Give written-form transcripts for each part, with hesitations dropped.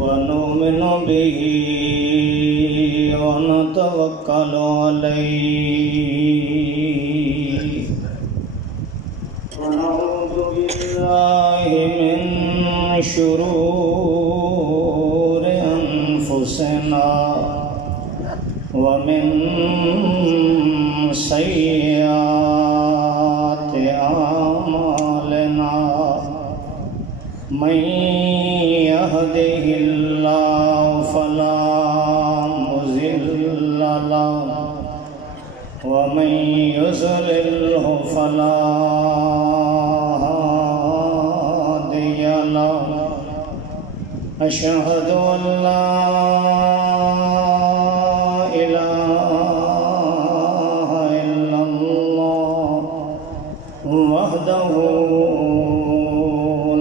ونؤمن به ونتوكل عليه ونعوذ بالله من شرور أنفسنا ومن سيئات أعمالنا من يهده الله فلا مضل له ومن يضلله فلا هادي له أشهد أن لا إله إلا الله وحده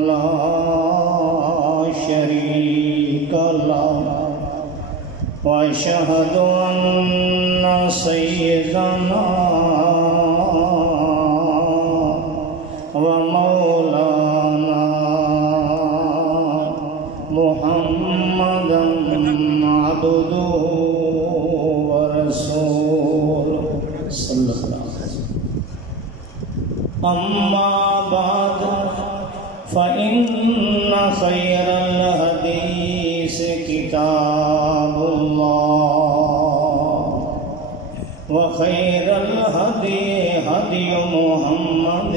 لا شريك له وأشهد أن سيدنا ومولانا محمدا عبده ورسوله صلى الله عليه وسلم أما بعد فإن خير الحديث كتاب الله وخير الهدي هدي محمد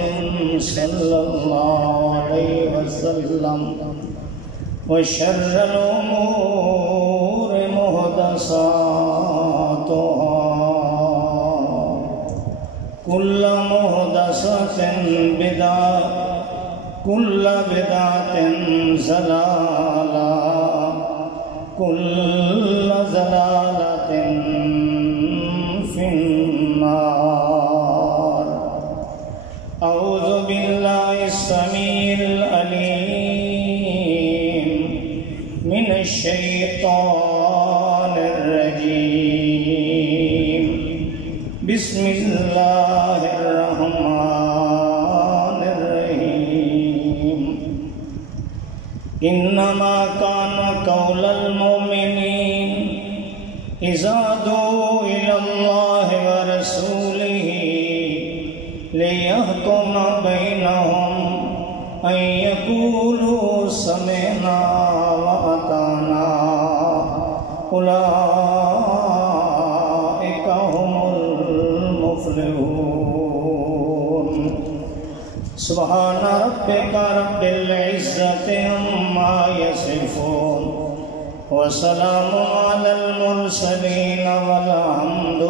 صلى الله عليه وسلم وشر الأمور محدثاتها كل محدثة بدعة كل بدعة ضلالة كل ضلالة في النار أعوذ بالله السميع العليم من الشيطان الرجيم بسم الله الرحمن الرحيم إنما كان قول المؤمنين إذا دعوا إلى الله ورسوله ليحكم بينهم أن يقولوا سمعنا وأطعنا أولئك هم المفلحون سبحان ربك رب العزة عما يصفون وسلام على المرسلين والحمد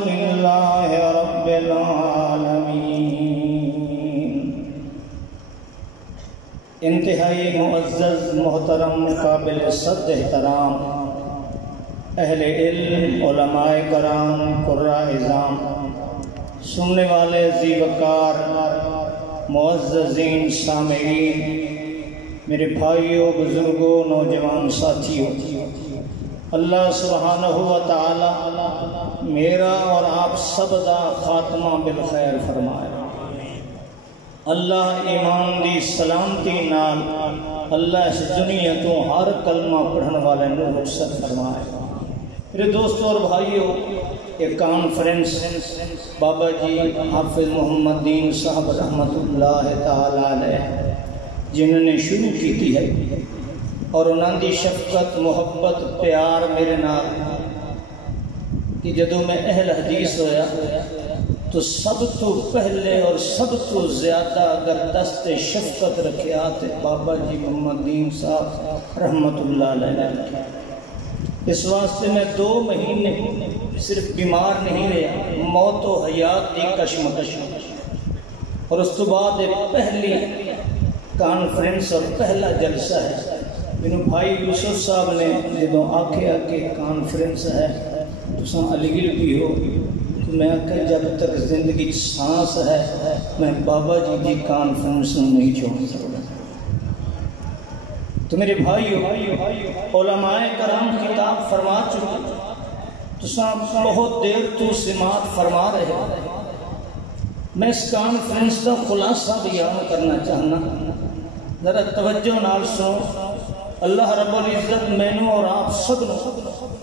لله رب العالمين. انتہائی معزز محترم قابل صد احترام اہل علم علماء کرام قراء اعظام سننے والے ذی وقار معززین سامعین میرے بھائیوں بزرگوں نوجوان ساتھیوں، اللہ سبحانہ و تعالی میرا اور آپ سب دا خاتمہ بالخیر فرمائے. اللہ ایمان دی سلامتی نال اللہ اس دنیا تو ہر کلمہ پڑھن والے نو رخصت فرمائے. میرے دوستوں اور بھائیوں، ایک کانفرنس بابا جی حافظ محمد دین صاحب رحمۃ اللہ تعالی علیہ جنہوں نے شروع کی ہے، اور انہوں دی شفقت محبت پیار میرے نال کہ جدوں میں اہل حدیث ہویا تو سب تو پہلے اور سب تو زیادہ اگر دست شفقت رکھیا تے بابا جی محمد دین صاحب رحمۃ اللہ علیہ. اس واسطے میں 2 مہینے صرف بیمار نہیں رہا، موت و حیات کی کشمکش، اور اس تو بعد پہلی کانفرنس اور پہلا جلسہ ہے. میرے بھائی یوسف صاحب نے جدوں آکھیا کہ کانفرنس ہے تساں علی گڑھ بھی ہو، تو میں آکھا جب تک زندگی سانس ہے میں بابا جی کی کانفرنس نہیں چھوڑ سکتا. تو میرے بھائیو، علماء کرام کتاب فرما چکے تو صاحب بہت دیر تو سماعت فرما رہے ہیں، میں اس کانفرنس کا خلاصہ بیان کرنا چاہنا، ذرا توجہ نال سنو۔ اللہ رب العزت مینوں اور آپ سب نو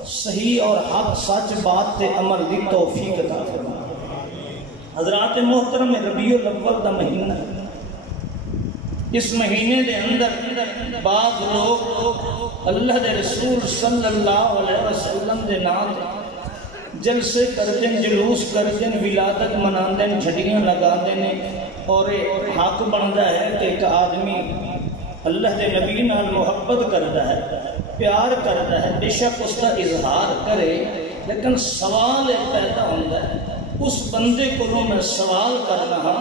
صحیح اور حق سچ بات تے عمل دی توفیق عطا فرمائے۔ حضرات محترم، ربیع الاول دا مہینہ، اس مہینے دے اندر بعض لوگ اللہ دے رسول صلی اللہ علیہ وسلم دے نام جلسے کرجن، جلوس کرجن، ولادت مناندن، جھڑیاں لگاندن، اور حق بندا ہے کہ ایک آدمی اللہ دے نبی نال محبت کردا ہے، پیار کردا ہے، بے شک اس کا اظہار کرے، لیکن سوال پیدا ہوندا ہے اس بندے کو میں سوال کرنا ہاں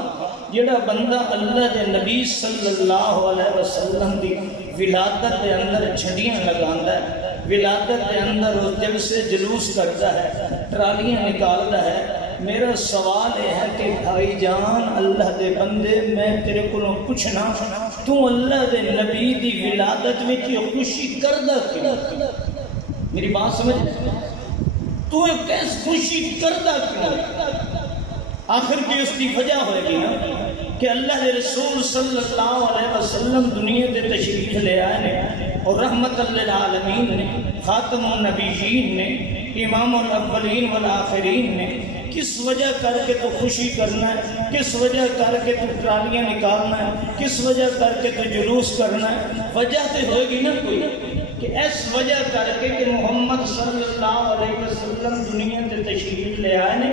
جڑا بندہ اللہ دے نبی صلی اللہ علیہ وسلم دی ولادت دے اندر جھڑیاں لگاندا ہے، ولادت دے اندر اس دل سے جلوس کرتا ہے، ٹرالیاں نکالتا ہے۔ میرا سوال یہ ہے کہ بھائی جان اللہ دے بندے، میں تیرے کو پوچھنا، تو اللہ دے نبی دی ولادت میں خوشی کردا کیوں؟ میری بات سمجھ، تو کیس خوشی کردا کیوں؟ آخر کی اس کی وجہ ہوئے گی نا کہ اللہ دے رسول صلی اللہ علیہ وسلم دنیا دے تشریف لے آئے نے، اور رحمت للعالمین نے، خاتم النبیین نے، امام الاولین والآخرین نے، کس وجہ کر کے تو خوشی کرنا ہے، کس وجہ کر کے تو ٹرالیاں نکالنا ہے، کس وجہ کر کے تو جلوس کرنا ہے؟ وجہ تو ہوئے گی نا کوئی، کہ اس وجہ کر کے کہ محمد صلی اللہ علیہ وسلم دنیا دے تشریف لے آئے نے،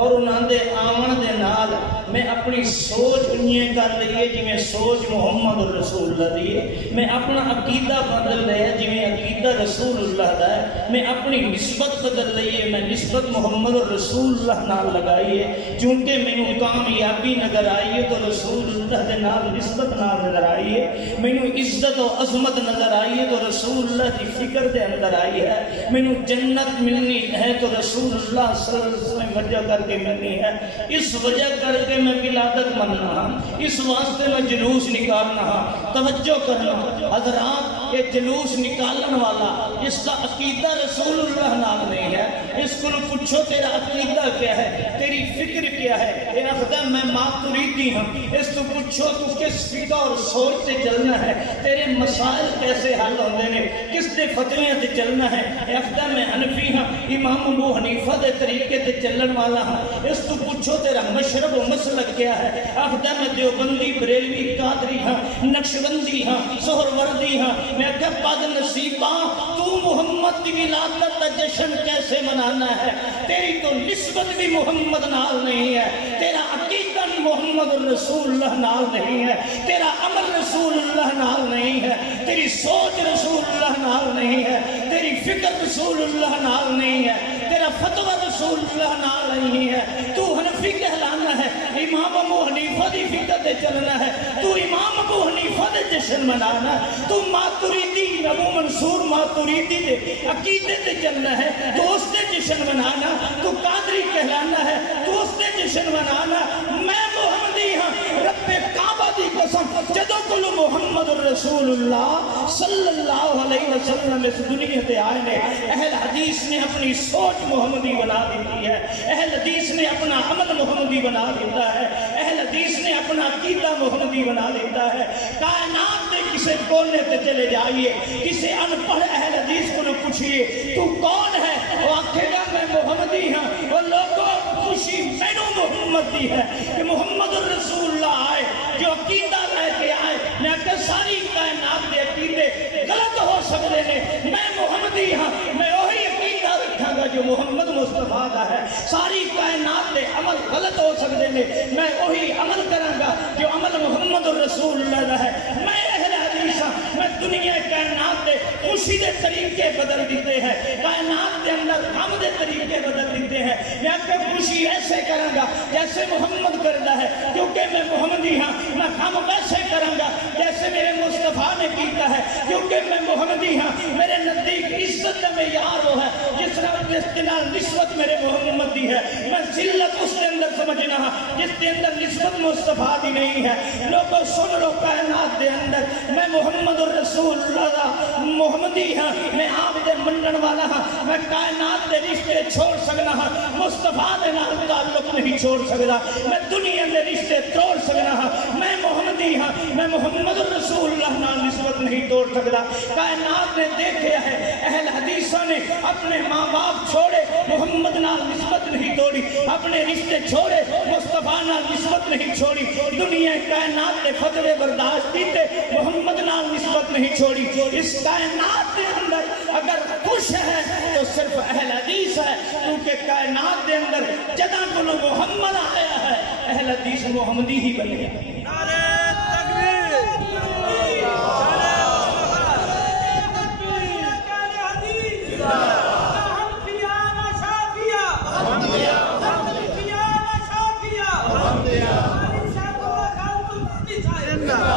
اور انہاں دے آمن دے نال میں اپنی سوچ انہیں کر لئیے جی میں سوچ محمد رسول اللہ دیئے، میں اپنا عقیدہ بدل لیا جی میں عقیدہ رسول اللہ دا ہے، میں اپنی نسبت بدل لئیے، میں نسبت محمد رسول اللہ نال لگائیے، چونکہ میں نے کامیابی نظر آئیے تو رسول اللہ دے نال نسبت نال نظر آئیے، میں نے عزت و عظمت نظر آئیے تو رسول اللہ دی فکر دے اندر آئی ہے، میں نے جنت ملنی ہے تو رسول اللہ صلی اللہ علیہ وسلم وجہ کر کے ملنی ہے، اس وجہ کر کے میں ولادت مننا ہاں، اس واسطے میں جلوس نکالنا ہاں۔ توجہ کرنا حضرات، یہ جلوس نکالن والا اس کا عقیدہ رسول اللہ نام نہیں ہے، اس کو پوچھو تیرا عقیدہ کیا ہے، تیری فکر کیا ہے، یہ اخدہ میں ماتریدی ہوں، اس کو پوچھو تو کس فکر اور سوچ سے چلنا ہے، تیرے مسائل کیسے حل ہوندے نے، کس دے فتویاں سے چلنا ہے، یہ اخدہ میں حنفی ہوں، امام ابو حنیفہ دے طریقے سے چلن والا ہوں، اس کو پوچھو تیرا مشرب و مسلک کیا ہے، اخدہ میں دیوبندی، بریلوی، قادری ہوں، نقشبندی ہوں، سہروردی ہوں، میں کہ بد نصیبہ تو محمد کی ولادت کا جشن کیسے منانا ہے، تیری تو نسبت بھی محمد نال نہیں ہے، تیرا عقیدہ محمد رسول اللہ نال نہیں ہے، تیرا عمل رسول اللہ نال نہیں ہے، تیری سوچ رسول اللہ نال نہیں ہے، تیری فکر رسول اللہ نال نہیں ہے، تیرا فتوہ رسول اللہ نال نہیں ہے، تو حنفی کہلانا ہے، امام ابو حنیفہ دی فکر دے چلنا ہے، تو امام ابو حنیفہ دے جشن منانا، تو ماتریدی ابو منصور ماتریدی دے عقیدے دے چلنا ہے، تو اس دے جشن منانا، تو قادری کہلانا ہے، تو اس دے جشن منانا، میں محمدی ہاں، رب کعبہ دی قسم، جدو کلو محمد رسول اللہ صلی اللہ علیہ وسلم اس دنیا تے آئے نے، اہل حدیث نے اپنی سوچ محمدی بنا دیتی ہے، اہل حدیث نے اپنا عمل محمدی بنا دیتا ہے، اہل حدیث نے اپنا عقیدہ محمدی بنا دیتا ہے۔ کائنات دے کسے کونے تے چلے جائیے، کسے انپڑھ اہل حدیث کو پوچھئے تو کون ہے، وہ آکھے گا میں محمدی ہاں، وہ لوگوں خوشی مینو محمد دی ہے کہ محمد رسول اللہ آئے جو عقیدہ رہ کے آئے، میں کہ ساری کائنات دے عقیدے غلط ہو سکتے ہیں، میں محمدی ہاں، میں وہی عقیدہ رکھاں گا جو محمد مصطفیٰ دا ہے، ساری کائنات دے عمل غلط ہو سکتے ہیں، میں وہی عمل کراں گا جو عمل محمد رسول اللہ دا ہے، میں اہل حدیث ہاں، میں دنیا کائنات دے خوشی دے طریقے بدل دیتے ہیں، کائنات دے اندر غم دے طریقے بدل دیتے ہیں، میں کہ خوشی ایسے کراں گا جیسے محمد کرتا ہے، کیونکہ میں محمدی ہاں، میں غم ویسے کراں گا جیسے میرے مصطفیٰ نے کیتا ہے، کیونکہ میں محمدی ہاں، میرے نزدیک عزت کا معیار وہ ہے جس طرح جس کے نال نسبت میرے محمد دی ہے، میں ذلت اس کے اندر سمجھنا جس کے اندر نسبت مصطفیٰ دی نہیں ہے۔ لوگوں سن لو، کائنات دے اندر میں محمد الرسول اللہ محمدی ہاں، میں آپ دے منن والا ہاں، میں کائنات دے رشتے چھوڑ سکنا ہاں، مصطفیٰ دے نال تعلق نہیں چھوڑ سکتا، میں دنیا دے رشتے توڑ سکنا ہاں، میں محمدی ہاں، میں محمد الرسول اللہ نال نسبت نہیں توڑ سکتا۔ کائنات نے دیکھا ہے اہل حدیثوں نے اپنے ماں باپ چھوڑے، محمد نال نسبت نہیں توڑی، اپنے رشتے چھوڑے، مصطفیٰ نال نسبت نہیں چھوڑی، دنیا کائنات نے فتوے برداشت کیتے، محمد نال نسبت نہیں چھوڑی۔ اس کائنات کے اندر اگر خوش ہے تو صرف اہل حدیث ہے، کیونکہ کائنات کے اندر جدہ کو محمد آیا ہے، اہل حدیث محمدی ہی بن گیا۔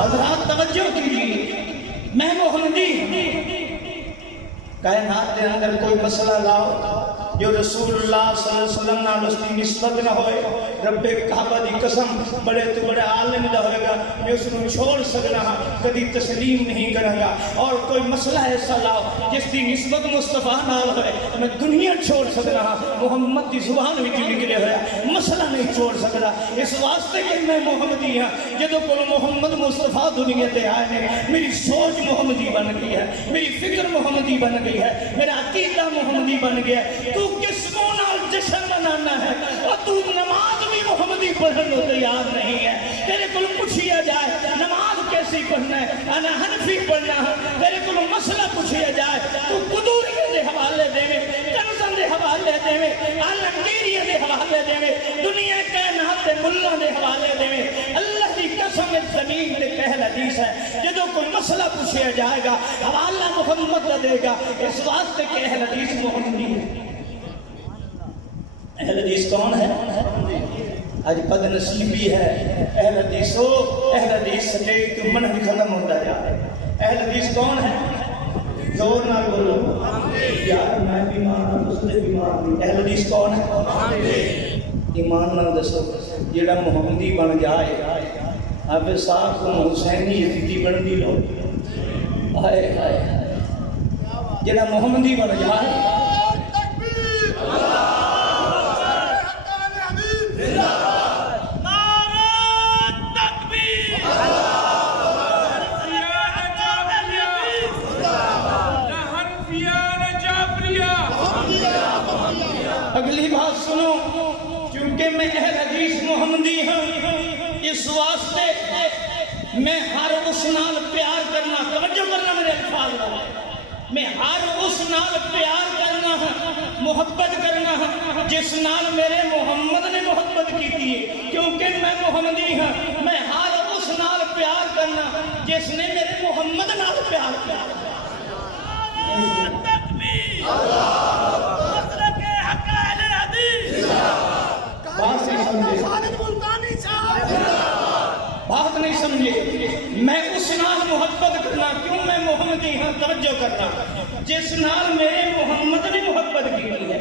حضرات توجہ کیجیے، میں محمدی کائنات کے اندر کوئی مسئلہ لاؤ جو رسول اللہ صلی اللہ علیہ وسلم نال اس کی نسبت نہ ہوئے، رب کعبہ دی قسم بڑے تو بڑے عالم دا ہوئے گا، میں اس کو چھوڑ سکنا ہاں، کبھی تسلیم نہیں کروں گا۔ اور کوئی مسئلہ ایسا لاؤ جس کی نسبت مصطفیٰ نال ہوئے، میں دنیا چھوڑ سکنا ہاں، محمد دی زبان وچ نکلے ہوئے مسئلہ نہیں چھوڑ سکتا۔ اس واسطے کہ میں محمدی ہاں، جدوں کول محمد مصطفیٰ دنیا تے آئے نے، میری سوچ محمدی بن گئی ہے، میری فکر محمدی بن گئی ہے، میرا عقیدہ محمدی بن گیا ہے۔ تو قسموں نال جشن منانا ہے اور تو نماز بھی محمدی پڑھنے کو تیار نہیں ہے۔ تیرے کو پوچھیا جائے نماز کیسی پڑھنا ہے، انا حنفی پڑھنا ہے، تیرے کو مسئلہ پوچھیا جائے تو قدوریہ دے حوالے دے میں، کنزن دے حوالے دے میں، عالمگیریہ دے حوالے دے میں، دنیا کائنات دے ملہ دے حوالے دے میں۔ اللہ کی قسم زمین دے اہل حدیث ہے، جدو کوئی مسئلہ پوچھیا جائے گا حوالہ محمد کا دے گا، اس واسطے کہ اہل حدیث محمدی ہے۔ اہل حدیث کون ہے؟ آج بد نصیبی ہے اہل حدیث ہو، اہل حدیث سے تو منہج ختم ہوتا جا رہا ہے۔ اہل حدیث کون ہے؟ زور نہ بولو یار، میں بیمار ہوں، اس نے بیمار ہوں۔ اہل حدیث کون ہے؟ ایمان نہ دسو جیڑا محمدی بن جائے، اب صاحب کو حسینی یزیدی بن دی لو، آئے آئے جیڑا محمدی بن جائے، اگلی بات سنو، کیونکہ میں اہل حدیث محمدی ہوں، اس واسطے میں ہر اس نال پیار کرنا، توجہ کرنا میرے الفاظ ہے، میں ہر اس نال پیار کرنا ہے، محبت کرنا ہے جس نال میرے محمد نے محبت کی تھی، کیونکہ میں محمدی ہوں۔ میں ہر اس نال پیار کرنا جس نے میرے محمد نال پیار کیا۔ بات نہیں سمجھے، میں اس نال محبت کرنا، کیوں میں محمدی ہاں، توجہ کرنا جس نال میرے محمد نے محبت کی ہے،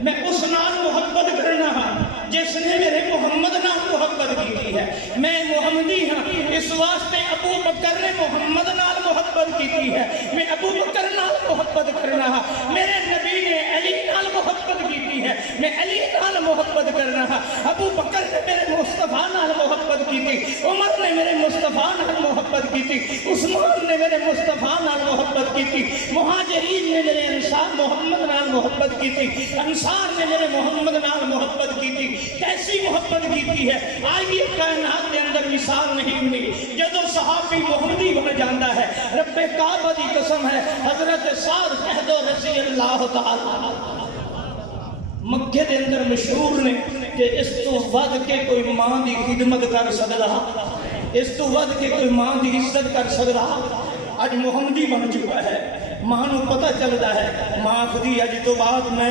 میں اس نال محبت کرنا ہاں جس نے میرے محمد نال محبت کی ہے۔ میں محمدی ہاں، اس واسطے ابو بکر نے محمد نال محبت کی ہے، میں ابو بکر نال محبت کرنا ہاں۔ میرے نبی نے علی نال محبت کی ہے، میں علی نال محبت کرنا ہاں۔ ابو بکر نے میرے مصطفیٰ نال محبت کی تھی، عمر نے میرے مصطفیٰ نال محبت کی تھی، عثمان نے میرے مصطفیٰ نال محبت کی تھی، مہاجرین نے میرے انصار محمد نال محبت کی تھی، انصار نے میرے محمد نال محبت کی تھی۔ کیسی محبت کی تھی ہے؟ آئیے کائنات کے اندر مثال نہیں ملی، جدو صحابی محمدی بن جاندہ ہے، رب کعبہ دی قسم ہے، حضرت سعد کہہ دو رضی اللہ تعالیٰ مکہ دے اندر مشہور نے کہ اس تو ود کے کوئی ماں دی خدمت کر سکتا، اس تو ود کے کوئی ماں دی عزت کر سکتا۔ آج محمدی بن چکا ہے، ماں نو پتہ چلتا ہے، ماں خودی اج تو بعد میں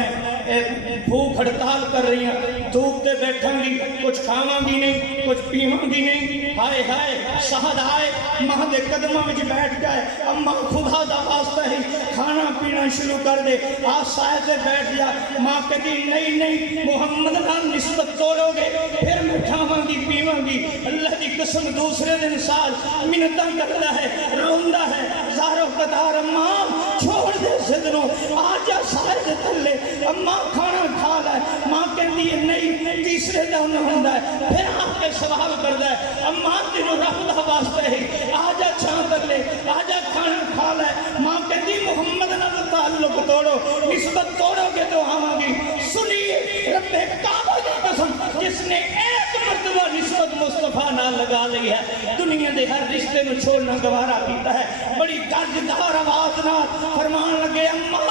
بھوک ہڑتال کر رہی ہیں، دھوپ تے بیٹھن گی، کچھ کھاواں گی نہیں، کچھ پیواں گی نہیں، ہائے ہائے شہد آئے ماں دے قدموں وچ بیٹھ گئے، اماں خدا دا واسطہ ہی کھانا پینا شروع کر دے، آج سائے سے بیٹھ جا، ماں کہتی نہیں نہیں محمد نال نسبت توڑو گے پھر میں کھاواں گی پیواں گی، اللہ دی قسم دوسرے دن سال منتاں کرتا ہے، روندا ہے، زارو قطار اماں چھوڑ دے صدروں آجا سائے دے تھلے، اماں کھانا کھا لائے، ماں کہتی ہے نہیں تیسرے دن ہوندہ ہے، پھر آپ کے سوال کرتا ہے، اماں تینوں رب دا واسطہ ہے آجا چھان کر لے، آجا کھانا کھا لائے، ماں کہتی محمد نال تعلق توڑو، نسبت توڑو گے تو آواں گی، سنیے رب کعبہ کی قسم جس نے ایک مرتبہ نسبت مصطفیٰ نہ لگا لی ہے دنیا دے ہر رشتے میں چھوڑنا گوارا کیتا ہے، بڑی گرجدار آواز نہ فرمان لگے اماں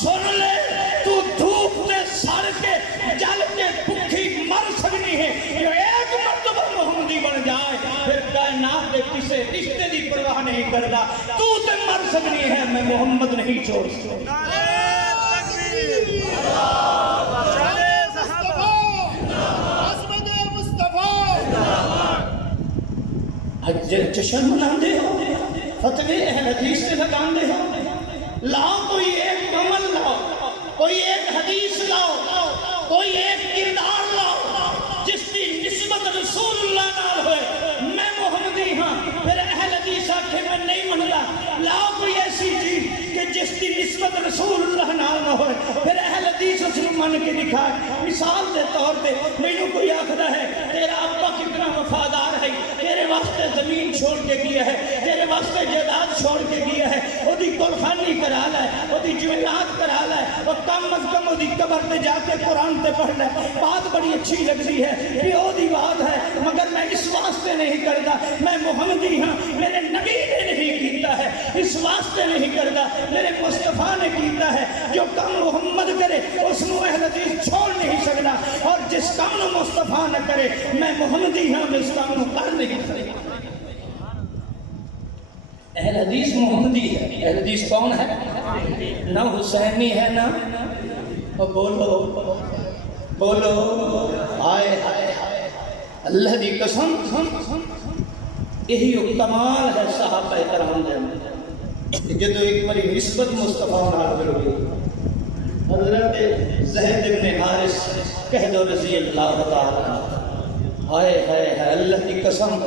سن لے تو دھوپ تے سڑ کے جل کے بھوکی مر سکنی ہے، جو ایک مرتبہ محمدی بن جائے پھر کائنات کے کسے رشتے دی پرواہ نہیں کرتا، تو تے مر سکنی ہے میں محمد نہیں چھوڑ سکتا۔ جشن مناندے ہو، فتوے اہل حدیث سے لگاندے ہو، لاؤ کوئی ایک عمل لاؤ، کوئی ایک حدیث لاؤ، کوئی ایک کردار لاؤ جس کی نسبت رسول اللہ نال ہوئے، میں محمدی ہاں، پھر اہل حدیث آکھے میں نہیں منلا، لاؤ کوئی ایسی چیز کہ جس کی نسبت رسول اللہ نال نہ ہوئے، پھر اہل حدیث اس نے من کے دکھائے، مثال دے طور پہ میں کوئی آخدہ ہے تیرا ابا کتنا وفادار ہے، تیرے واسطے زمین چھوڑ کے گیا ہے، تیرے واسطے جائیداد چھوڑ کے گیا ہے، وہ دی قربانی کرا لے، وہ دی جویلات کرا لے، وہ کم از کم وہ دی قبر تے جا کے قرآن تے پڑھ لے، بات بڑی اچھی لگتی ہے، پیو دی بات ہے، مگر میں اس واسطے نہیں کرتا، میں محمدی ہاں، میرے نبی نے نہیں کیتا ہے، اس واسطے نہیں کرتا، میرے مصطفیٰ نے کیتا ہے، جو کم محمد کرے اس نو اہل حدیث چھوڑ نہیں سکتا، اور جس کم نو مصطفیٰ نہ کرے میں محمدی ہاں، میں اس کم نو کر نہیں سکتا۔ اہل حدیث محمدی ہے، اہل حدیث کون ہے؟ نہ حسینی ہے نہ بولو بولو آئے اللہ دی قسم، یہی کمال ہے صحابہ کرام دے جدو ایک بڑی نسبت مصطفیٰ نال کرو، حضرت زید بن حارث کہہ دو رضی اللہ تعالی، ہائے ہائے اللہ کی قسم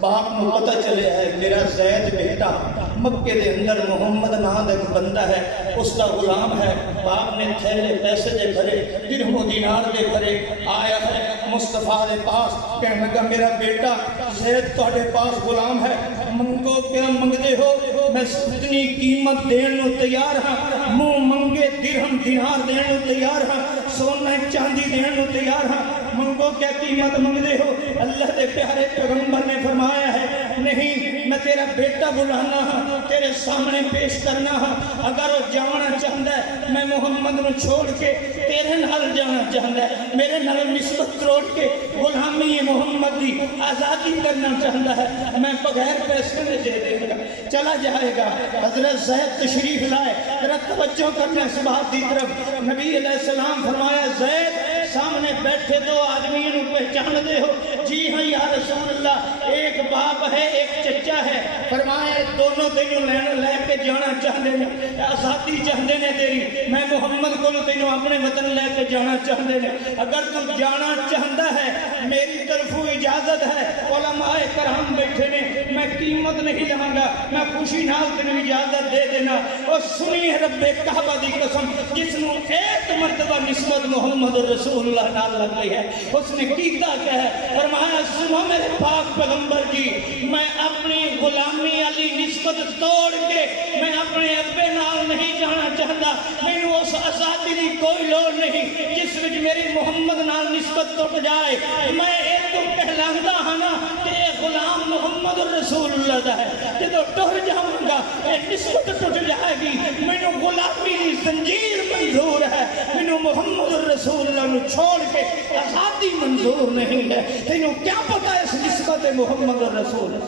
باپ کو پتہ چلے ہے میرا زید بیٹا مکے دے اندر محمد نام ایک بندہ ہے، اس کا غلام ہے، باپ نے تھیلے پیسے دے بھرے، درہم و دینار دے بھرے، آیا ہے مصطفیٰ دے پاس، کہنے لگا میرا بیٹا زید تہاڈے پاس غلام ہے، منگو کیا منگدے ہو، میں اتنی قیمت دین نو تیار ہاں، منہ منگے درہم دینار دین نو تیار ہاں، سونا چاندی دین نو تیار ہاں، منگو کیا قیمت منگدے ہو، اللہ دے پیارے پیغمبر نے فرمایا ہے نہیں میں تیرا بیٹا بلانا ہاں، تیرے سامنے پیش کرنا ہاں، اگر وہ جانا چاہتا ہے میں محمد نو چھوڑ کے تیرے نال جانا چاہتا ہے، میرے نال نسبت توڑ کے غلامی محمد دی آزادی کرنا چاہتا ہے، میں بغیر پیسے میں دے دے گا، چلا جائے گا۔ حضرت زید تشریف لائے، ذرا توجہ کرنا اس بات دی طرف، نبی علیہ السلام فرمایا زید سامنے بیٹھے دو آدمیوں کو پہچان دے ہو، جی ہاں یا رسول اللہ، ایک باپ ہے ایک چچا ہے، فرمایا دونوں تینوں لے کے جانا چاہتے ہیں، آزادی چاہتے ہیں تیری، میں محمد کو تینوں اپنے وطن لے کے جانا چاہتے ہیں، اگر تو جانا چاہتا ہے میری طرف اجازت ہے، علماء کرام بیٹھے نے، میں قیمت نہیں لوں گا، میں خوشی نال تینوں اجازت دے دینا، اور سنی رب کعبہ دی قسم جس نو ایک مرتبہ نسبت محمد رسول اللہ نال لگ گئی ہے، اس نے کیتا کیا ہے، فرمایا سنو میرے پاک پیغمبر جی، میں اپنی غلامی علی نسبت توڑ کے میں اپنے ابے نال نہیں جانا چاہتا، میں اس آزادی دی کوئی لوڑ نہیں جس وچ میری محمد نال نسبت ٹوٹ جائے، میں ایک تو کہلاندہ ہاں نا کہ غلام محمد رسول اللہ دا ہے، جدو ٹر جاؤں گا یہ نسبت ٹوٹ جائے گی، میں غلامی دی زنجیر منظور ہے، میں محمد رسول اللہ نو چھوڑ کے آزادی منظور نہیں ہے، تینوں کیا پتا ہے اس نسبت محمد رسول؟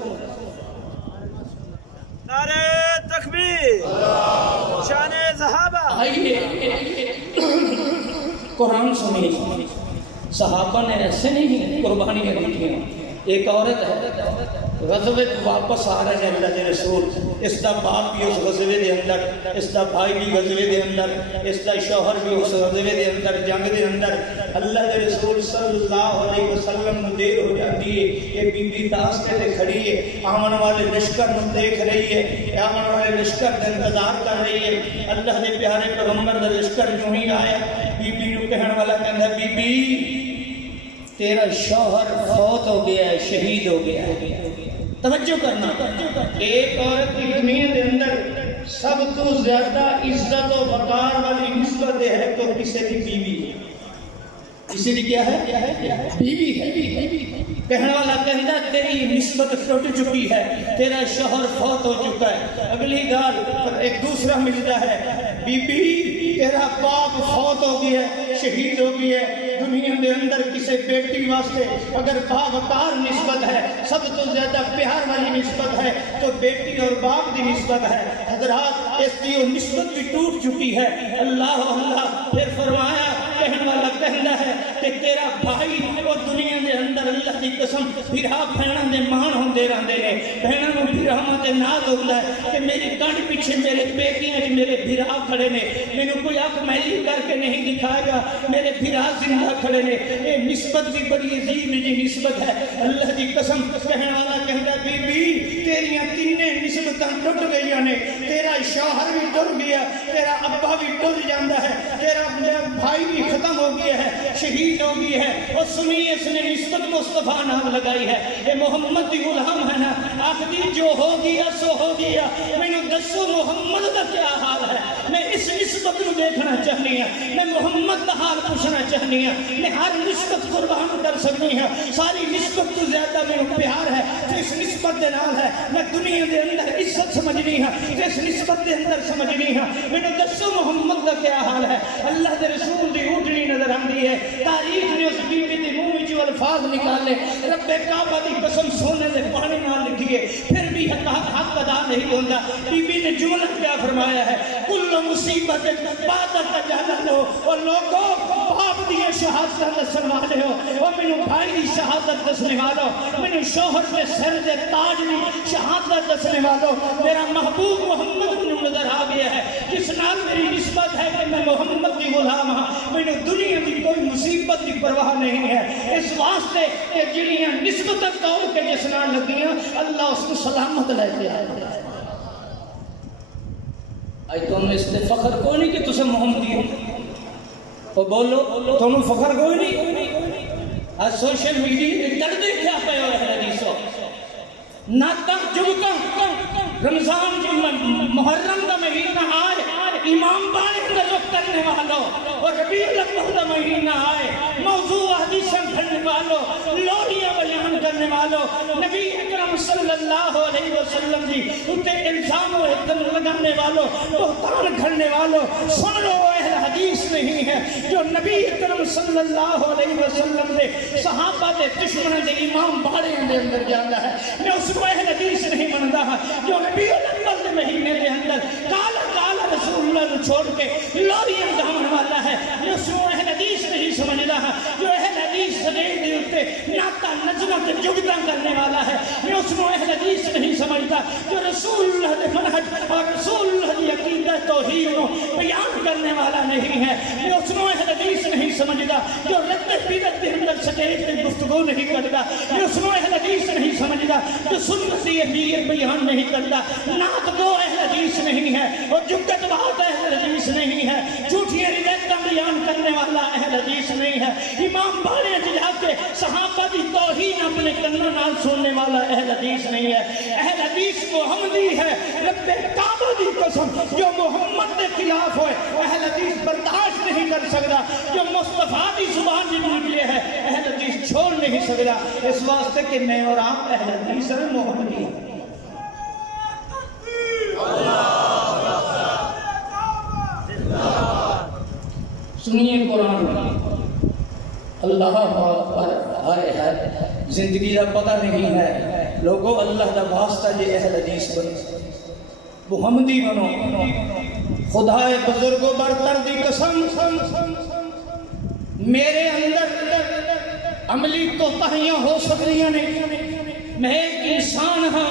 نعرہ تکبیر، شان صحابہ، آئیے قرآن سنی، صحابہ نے ایسے نہیں قربانیاں دی تھیں۔ ایک عورت ہے غزوے واپس آ رہے ہیں اللہ کے رسول، اس دا باپ بھی اس غزوے دے اندر، اس دا بھائی بھی غزوے دے اندر، اس دا شوہر بھی اس غزوے دے اندر، جنگ دے اندر۔ اللہ کے رسول صلی اللہ علیہ وسلم نو دیر ہو جاتی ہے، یہ بی بی راستے تے کھڑی ہے، آمن والے لشکر نو دیکھ رہی ہے، آمن والے لشکر کا انتظار کر رہی ہے۔ اللہ کے پیارے پیغمبر دا لشکر جو ہی آیا، بی بی نو کہنے والا کہندا بی بی تیرا شوہر فوت ہو گیا ہے، شہید ہو گیا ہے۔ توجہ کرنا، ایک عورت کی دنیا کے اندر سب تو زیادہ عزت و وقار والی نسبت ہے تو کسی کی بیوی ہے، کسی کی کیا ہے؟ بیوی ہے۔ کہنے والا کہنا تیری نسبت ٹوٹ چکی ہے، تیرا شوہر فوت ہو چکا ہے۔ اگلی گال پر ایک دوسرا ملتا ہے، بی بی تیرا باپ فوت ہو گیا ہے، شہید ہو گیا ہے۔ دنیا کے اندر کسی بیٹی واسطے اگر باوقار نسبت ہے، سب تو زیادہ پیار والی نسبت ہے تو بیٹی اور باپ کی نسبت ہے۔ حضرات اس کی وہ نسبت بھی ٹوٹ چکی ہے۔ اللہ اللہ پھر فرمایا، کہنے والا کہنا ہے کہ تیرا بھائی اور دنیا کے اندر اللہ کی قسم بھرا بہنوں دے مان ہوندے رہندے نے، بہنوں کو بھراواں تے ناز ہوندا ہے کہ میری کنڈ پیچھے میرے بیٹیاں وچ میرے بھرا کھڑے نے، مینوں کوئی اکھ میلی کر کے نہیں دکھائے گا، میرے بھرا زندہ کھڑے نے۔ یہ نسبت بھی بڑی عظیم جی نسبت ہے۔ اللہ کی قسم کہنے والا کہندا بی بی تیریاں تینے نسبتاں ٹوٹ گئیاں نے، تیرا شوہر بھی ٹر گیا، تیرا ابا بھی ٹر جاندا ہے، تیرا بھائی بھی ختم ہو گیا ہے، شہید ہو گئی ہے۔ اور سنی اس نے نسبت مصطفیٰ نام لگائی ہے، یہ محمد دی غلام ہے نا، آخری جو ہو گیا سو ہو گیا۔ میں نے دسو محمد کا کیا حال ہے، میں اس نسبت کو دیکھنا چاہنی ہوں، میں محمد کا حال پوچھنا چاہنی ہوں۔ میں ہر نسبت قربان کر سکتی ہوں، ساری نسبت تو زیادہ میرے پیار ہے تو اس نسبت دے نال ہے۔ میں دنیا دے اندر عزت سمجھنی ہوں، اس نسبت دے اندر سمجھنی ہوں۔ میں نے دسو محمد کا کیا حال ہے۔ اللہ دے رسول دی اٹھنی نظر آندی ہے، تاریخ نے اس بی بی دی منہ وچوں الفاظ نکالے، رب کعبہ دی قسم سونے دے پانی نال لکھیے، پھر بھی حق ادا نہیں ہوندا۔ بی بی نے جملہ کیا فرمایا ہے، کل مصیبت بعد تجلل ہو، اور لوگوں باپ دی شہادت دسن والے ہو، اور مینوں بھائی دی شہادت دسنے والو، مینوں شوہر دے سر دے تاج دی شہادت دسنے والو، میرا محبوب محمد نوں نظر آ گیا ہے، جس نال میری نسبت ہے کہ میں محمد دی غلام ہاں۔ مینوں دنیا دی کوئی مصیبت دی پرواہ نہیں ہے، اس واسطے کہ جڑیاں نسبتاں توڑ کے جس نال لگیاں اللہ اس کو سلامت لے کے آیا۔ آج تم اس سے فخر کوئی نہیں کہ تسے محمدی ہو، تو بولو تم فخر کوئی نہیں۔ آج سوشل میڈیا کے دردے کیا پہ ہو ہے حدیثوں، ناتا جمکاں رمضان کی محرم کا مہینہ آئے، امام بانے نظر کرنے والوں، اور ربیع الاول کا مہینہ آئے، موضوع حدیثیں پڑھنے والوں، لوریاں بیان کرنے والوں، نبی اکرم صلی اللہ علیہ وسلم جی انتے الزام و حکم لگانے والوں، بہتان گھڑنے والوں، سن لو اہل حدیث نہیں ہے جو نبی اکرم صلی اللہ علیہ وسلم دے صحابہ دے دشمن دے امام باڑے دے اندر جانا ہے۔ میں اس کو اہل حدیث نہیں مندا جو ربیع الاول دے مہینے دے اندر کالا کالا رسول اللہ کو چھوڑ کے لوریاں گاؤں والا ہے، میں اس کو اہل حدیث نہیں سمجھدا جو اہل حدیث سجدے دے اوپر ناتا نظمت جگداں کرنے والا ہے، میں اس کو اہل حدیث نہیں سمجھدا جو رسول اللہ دے منہج اور رسول اللہ دی عقیدہ توحید کو بیان کرنے والا نہیں ہے، میں اس کو اہل حدیث نہیں سمجھدا جو رد بدعت کے اندر سجدے تے گفتگو نہیں کرتا، میں اس کو اہل حدیث نہیں سمجھدا جو سنت دی اہمیت بیان نہیں کرتا، نعت گو اہل حدیث نہیں ہے اور جگت بات اہل حدیث نہیں ہے، جھوٹیاں روایتاں بیان کرنے والا اہل حدیث نہیں ہے، امام باڑے جا کے صحابہ دی توہین اپنے کنوں نال سننے والا اہل حدیث نہیں ہے۔ اہل حدیث محمدی ہے، رب کعبہ دی قسم جو محمد کے خلاف ہوئے اہل حدیث برداشت نہیں کر سکتا، جو مصطفیٰ دی زبان دی نکلے ہے اہل حدیث چھوڑ نہیں سکتا، اس واسطے کہ میں اور آپ اہل حدیث ہیں، محمدی ہیں۔ سنیے قرآن، اللہ ہے زندگی کا پتہ نہیں ہے، لوگوں اللہ کا واسطہ یہ اہل حدیث بنو، محمدی بنو، خدا بزرگ و برتر دی قسم میرے اندر عملی کوتاہیاں ہو سکتی ہیں، میں ایک انسان ہاں،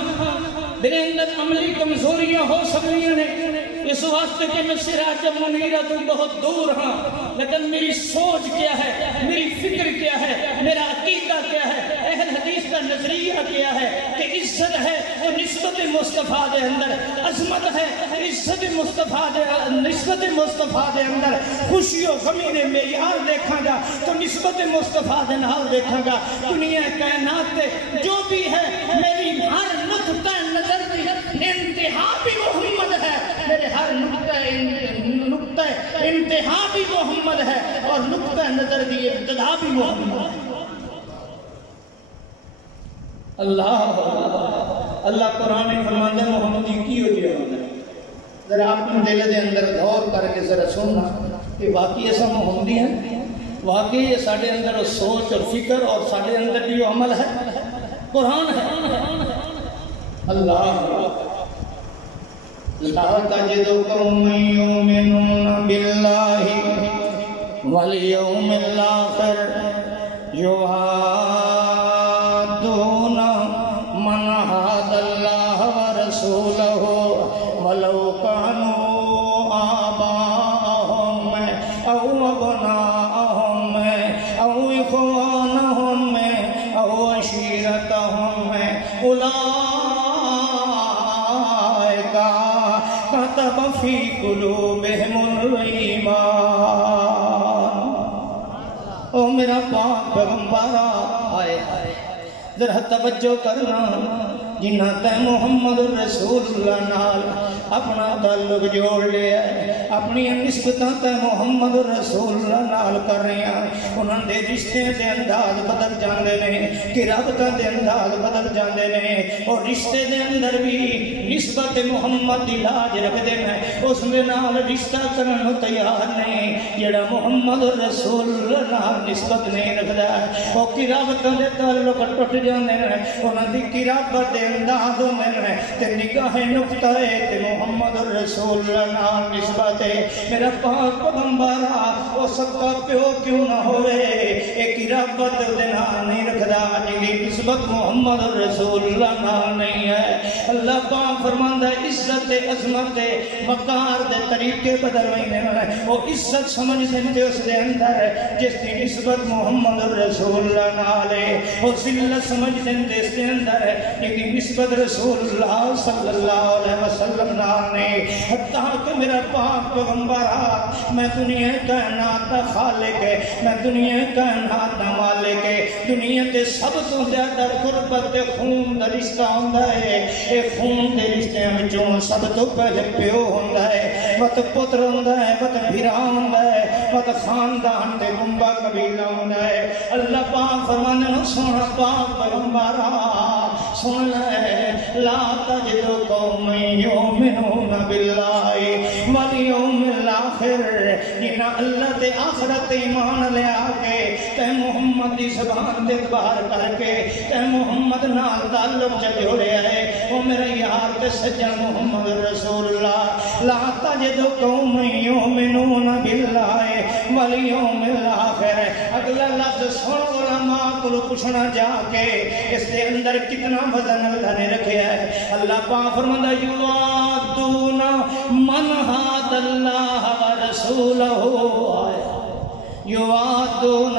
میرے اندر عملی کمزوریاں ہو سکتی ہیں، اس واسطے کہ میں سراج منیرہ تو بہت دور ہاں، لیکن میری سوچ کیا ہے، میری فکر کیا ہے، میرا عقیدہ کیا ہے، اہل حدیث کا نظریہ کیا ہے کہ عزت ہے وہ نسبت مصطفیٰ دے اندر، عظمت ہے عزت مصطفیٰ دے نسبت مصطفیٰ دے اندر، خوشی و غمی نے معیار دیکھا گا تو نسبت مصطفیٰ دے نال دیکھا گا، دنیا کائنات تے جو بھی ہے میری ہر نقطہ نظر دی انتہا بھی محمد ہے، میرے ہر نقطہ انتہا بھی محمد ہے اور نقطہ نظر دی ابتدا بھی محمد ہے۔ اللہ قرآن فرماتا ہے محمدی کی ہو جائے ہوتا ہے، ذرا اپنے دل دے اندر غور کر کے ذرا سننا کہ واقعی ایسا محمدی ہے، واقعی یہ ساڑھے اندر سوچ اور فکر اور ساڑھے اندر جو عمل ہے قرآن ہے۔ لا تجد قوما يؤمنون بالله واليوم الآخر يوادون من حاد الله ورسوله ولو كانوا آباءهم أو أبناءهم أو إخوانهم أو عشيرتهم أولئك كتب في قلوبهم الإيمان۔ او میرا پاک پیغمبر آئے ذرا توجہ کرنا، جنہ تے محمد رسول اللہ نال اپنا تعلق جوڑ لیا ہے، اپنی نسبتاں تے محمد رسول اللہ نال کر رہے ہیں، انہاں دے رشتے دے انداز بدل جاندے نے، قرابتاں دے انداز بدل جاندے نے، اور رشتے دے اندر بھی نسبت محمد دی لاج رکھ دے ہیں، اس میں نال رشتہ کرن تیار نہیں جڑا محمد رسول اللہ نال نسبت نہیں رکھدا ہے، اور قرابتاں دے تعلق ٹوٹ جاندے ہیں، انہاں دی قرابت دے انداز میں تے نگاہ نقطہ ہے تے محمد رسول اللہ نال نسبت ہے۔ میرا پاک پیغمبر او سکا پیو کیوں نہ ہوئے، ایک قرابت دے نال نہیں رکھدا جی نسبت محمد رسول اللہ نال نہیں ہے۔ اللہ پاک فرماندا ہے عزت عظمت وقار دے طریقے بدل ویندے نے، او عزت سمجھ دے اس دے اندر جس دی نسبت محمد رسول اللہ نال ہے، او ذلت سمجھ دے اس دے اندر لیکن نسبت رسول اللہ صلی اللہ علیہ وسلم نال نے۔ حتیٰ کہ میرا پاک پیغمبر میں دنیا کائنات دا خالق ہے، میں دنیا کائنات دا مالک ہے، دنیا تے سب تو زیادہ قربت تے خون دا رشتہ ہوندا ہے، اے خون دے رشتے وچوں سب تو پہلے پیو ہوندا ہے، وت پتر ہوندا ہے، وت بھرا ہوندا ہے، وت خاندان تے گنبا قبیلہ ہوندا ہے۔ اللہ پاک فرماندے نے سونا پاک پیغمبر سن لے، لا تجد قوما یؤمنون باللہ والیوم الآخر، جنہ اللہ تے آخرت ایمان لے آکے تے محمد دی زبان تے باہر کر کے تے محمد نال تعلق جوڑیا ہے، وہ میرے یار تے سجن محمد رسول اللہ۔ لا تجد قوما یؤمنون باللہ والیوم الآخر، اگلا لفظ سن علماء کو پوچھنا جا کے اس دے اندر کتنا وزن اللہ نے رکھیا ہے۔ اللہ پاک فرماتا ہے یوادون من حاد اللہ ورسولہ، یوادون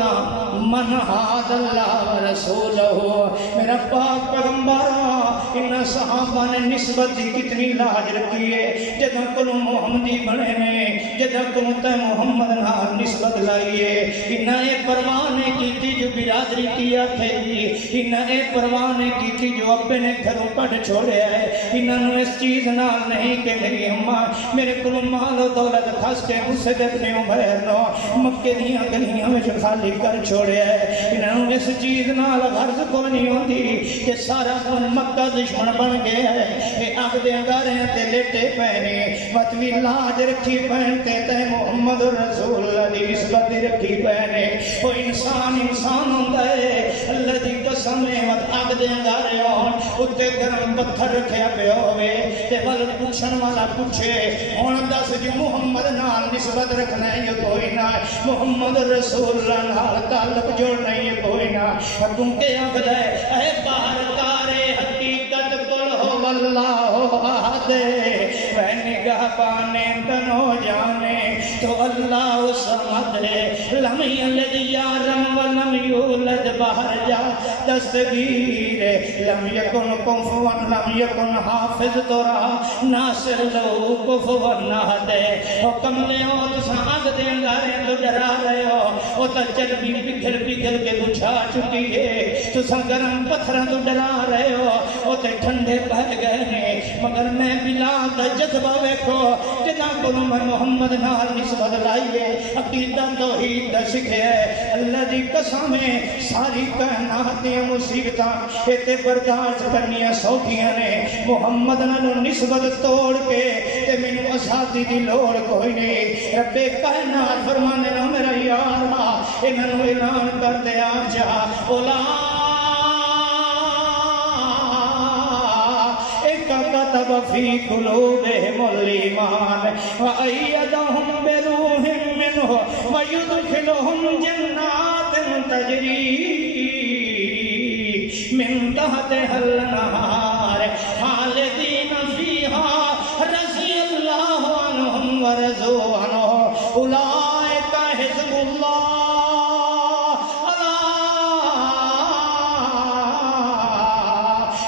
من حاد اللہ ورسولہ۔ میرا پاک پیغمبر ان صحابہ نے نسبت دی کتنی لاج رکھی ہے، جدہ کلو محمدی بنے نے، جدہ کلو تے محمد نال نسبت لائیے، انہاں اے پروانے کیتی جو برادری کیا تھے، انہاں اے پروانے کیتی جو اپنے نے گھروں کٹ چھوڑے ہے، انہاں اس چیز نال نہیں کہ میری اماں میرے کلو مال و دولت خاص کے اسے اپنے عمر نو مکے دیاں گلیاں میں خالی کر چھوڑے ہے، انہوں اس چیز نال غرض کو نہیں ہوتی کہ سارا کون مکہ دشمن بن گیا ہے، اے آگ دے انگارے تے لیٹے پہنے وطوی لاج رکھی پہنتے تے محمد رسول اللہ دی دی نسبت رکھی پہنے وہ انسان ہوتا ہے اللہ دی قسم وقت آگ دے انگارے ہون اتے گرم پتھر رکھیا پہ ہوئے تے بل پوچھن والا پوچھے ہون دس جو محمد نال نسبت رکھنا ہے یہ کوئی نہ محمد رسول اللہ نال تعلق جوڑنا ہے یہ کوئی نہ کیونکہ آگ دے اے باہر کارے حقیقت کل ہو واللہ آہد وہ نگاہ پانے تنو جانے تو اللہ سمد لم یلد یارم ولم یولد باہر جا دستگیر لم یکن کفون لم یکن حافظ تورا ناصر لو کفون نہد حکم لے ہو تو سانگ دے انگارے تو ڈرا رہے ہو وہ تو چربی پگھل کے بچھا چکی ہے تو سنگرم پتھران تو ڈرا رہے ہو وہ تو ٹھنڈے پہ گئے ہیں مگر میں بلال دا جذبہ ویکھو جنا کو میں محمد نال نسبت لائیے عقیدہ توحید دا سکھے اللہ دی قسمیں ساری کائنات دی مصیبتاں تے برداشت کرنیاں سوکھیاں نے محمد نال نسبت توڑ کے تے مینوں آزادی دی لوڑ کوئی نہیں رب کائنات فرمانے نہ میرا یار انہاں نوں اعلان کر دے آ جا اولا كتب في قلوبهم الإيمان وأيدهم بروح منه ويدخلهم جنات تجري من تحتها الأنهار خالدين فيها رضي الله عنهم ورضوا عنه أولئك حزب الله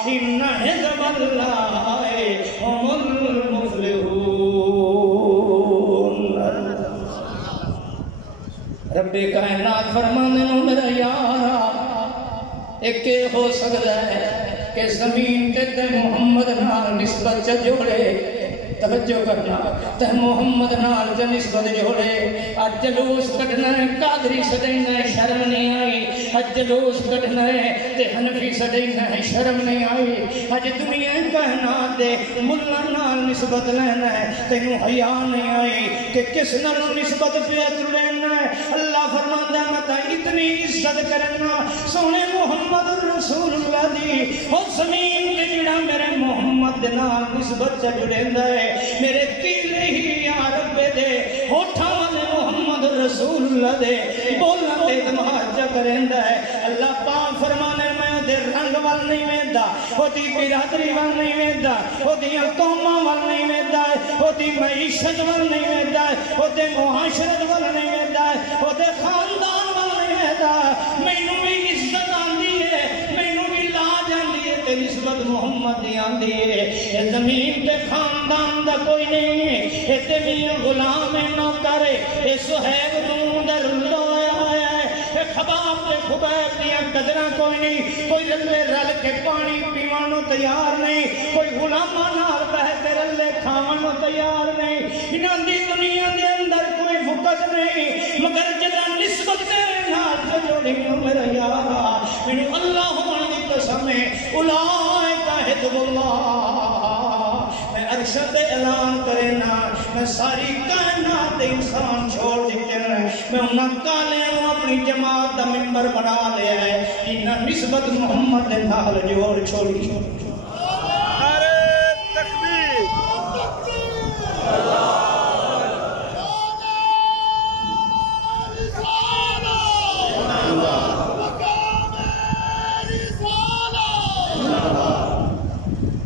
إن حزب الله هم المفلحون رب کائنات فرمانے نو میرا یار ایک ہو سکتا ہے کہ زمین تے محمد نال نسبت جوڑے توجہ کرنا تے محمد نال تے نسبت جوڑے اج جلوس کٹنا ہے قادری سدینا ہے شرم نہیں آئی اج جلوس کٹنا ہے تے حنفی سدینا ہے شرم نہیں آئی اج دنیا کائنات دے ملا نال نسبت لینا ہے تینوں حیا نہیں آئی کہ کس نال نسبت پہ لینا ہے اللہ فرماندا میں تا اتنی عزت کرنا سونے محمد رسول اللہ دی او زمین تے جڑا میرے محمد نال نسبت جڑیندا ہے میرے کیلے ہی یا رب دے ہوٹھاں والے محمد رسول اللہ دے بولنا تے دماغ کریندا ہے اللہ پاک فرمانے میں دے رنگ وال نہیں ویندا او دی برادری وال نہیں ویندا او دی قوماں وال نہیں ویندا او دی معیشت وال نہیں ویندا او دے معاشرت وال نہیں ویندا او دے خاندان وال نہیں ویندا مینوں بھی عزت آندی ہے مینوں بھی لاج آندی ہے تے نسبت محمد دی آندی ہے زمین تے خاندان دا کوئی نہیں ہے تے میاں غلام نوکر اے سہیب نوں در لایا ہے خباب تے خبیب دیاں قدراں کوئی نہیں کوئی رلے رل کے پانی پیوانوں تیار نہیں کوئی غلاماں نال بہ کے رلے کھاونوں تیار نہیں انہاں دی دنیا دے اندر کوئی وقت نہیں مگر جدا نسبت تیرے نال جوڑی میرا یارا مینوں اللہ ہون دی قسم ہے اولئک حزب اللہ میں ارشد اعلان کرنا میں ساری کائنات انسان چھوڑ دیتے ہیں میں انہاں کالیاں اپنی جماعت دا ممبر بنا لیا ہے انہاں نسبت محمد نال جوڑ چھوڑی نعرہ تکبیر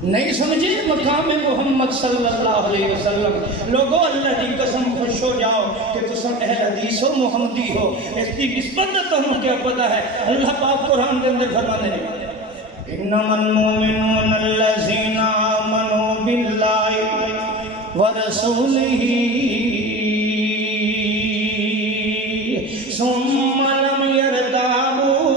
نہیں سمجھے مقام محمد صلی اللہ علیہ وسلم لوگوں اللہ کی قسم خوش ہو جاؤ کہ تسم اہل حدیث ہو محمدی ہو اس کی نسبت تمہیں کیا پتہ ہے اللہ پاک قرآن کے اندر فرمانے ہیں انما المؤمنون الذین آمنوا باللہ ورسولہ ثم لم يرتابوا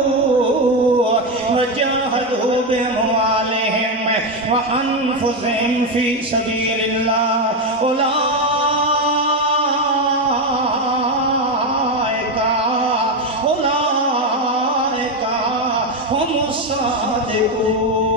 وجاهدوا بأموالهم وأنفسهم في سبيل الله أولئك هم الصادقون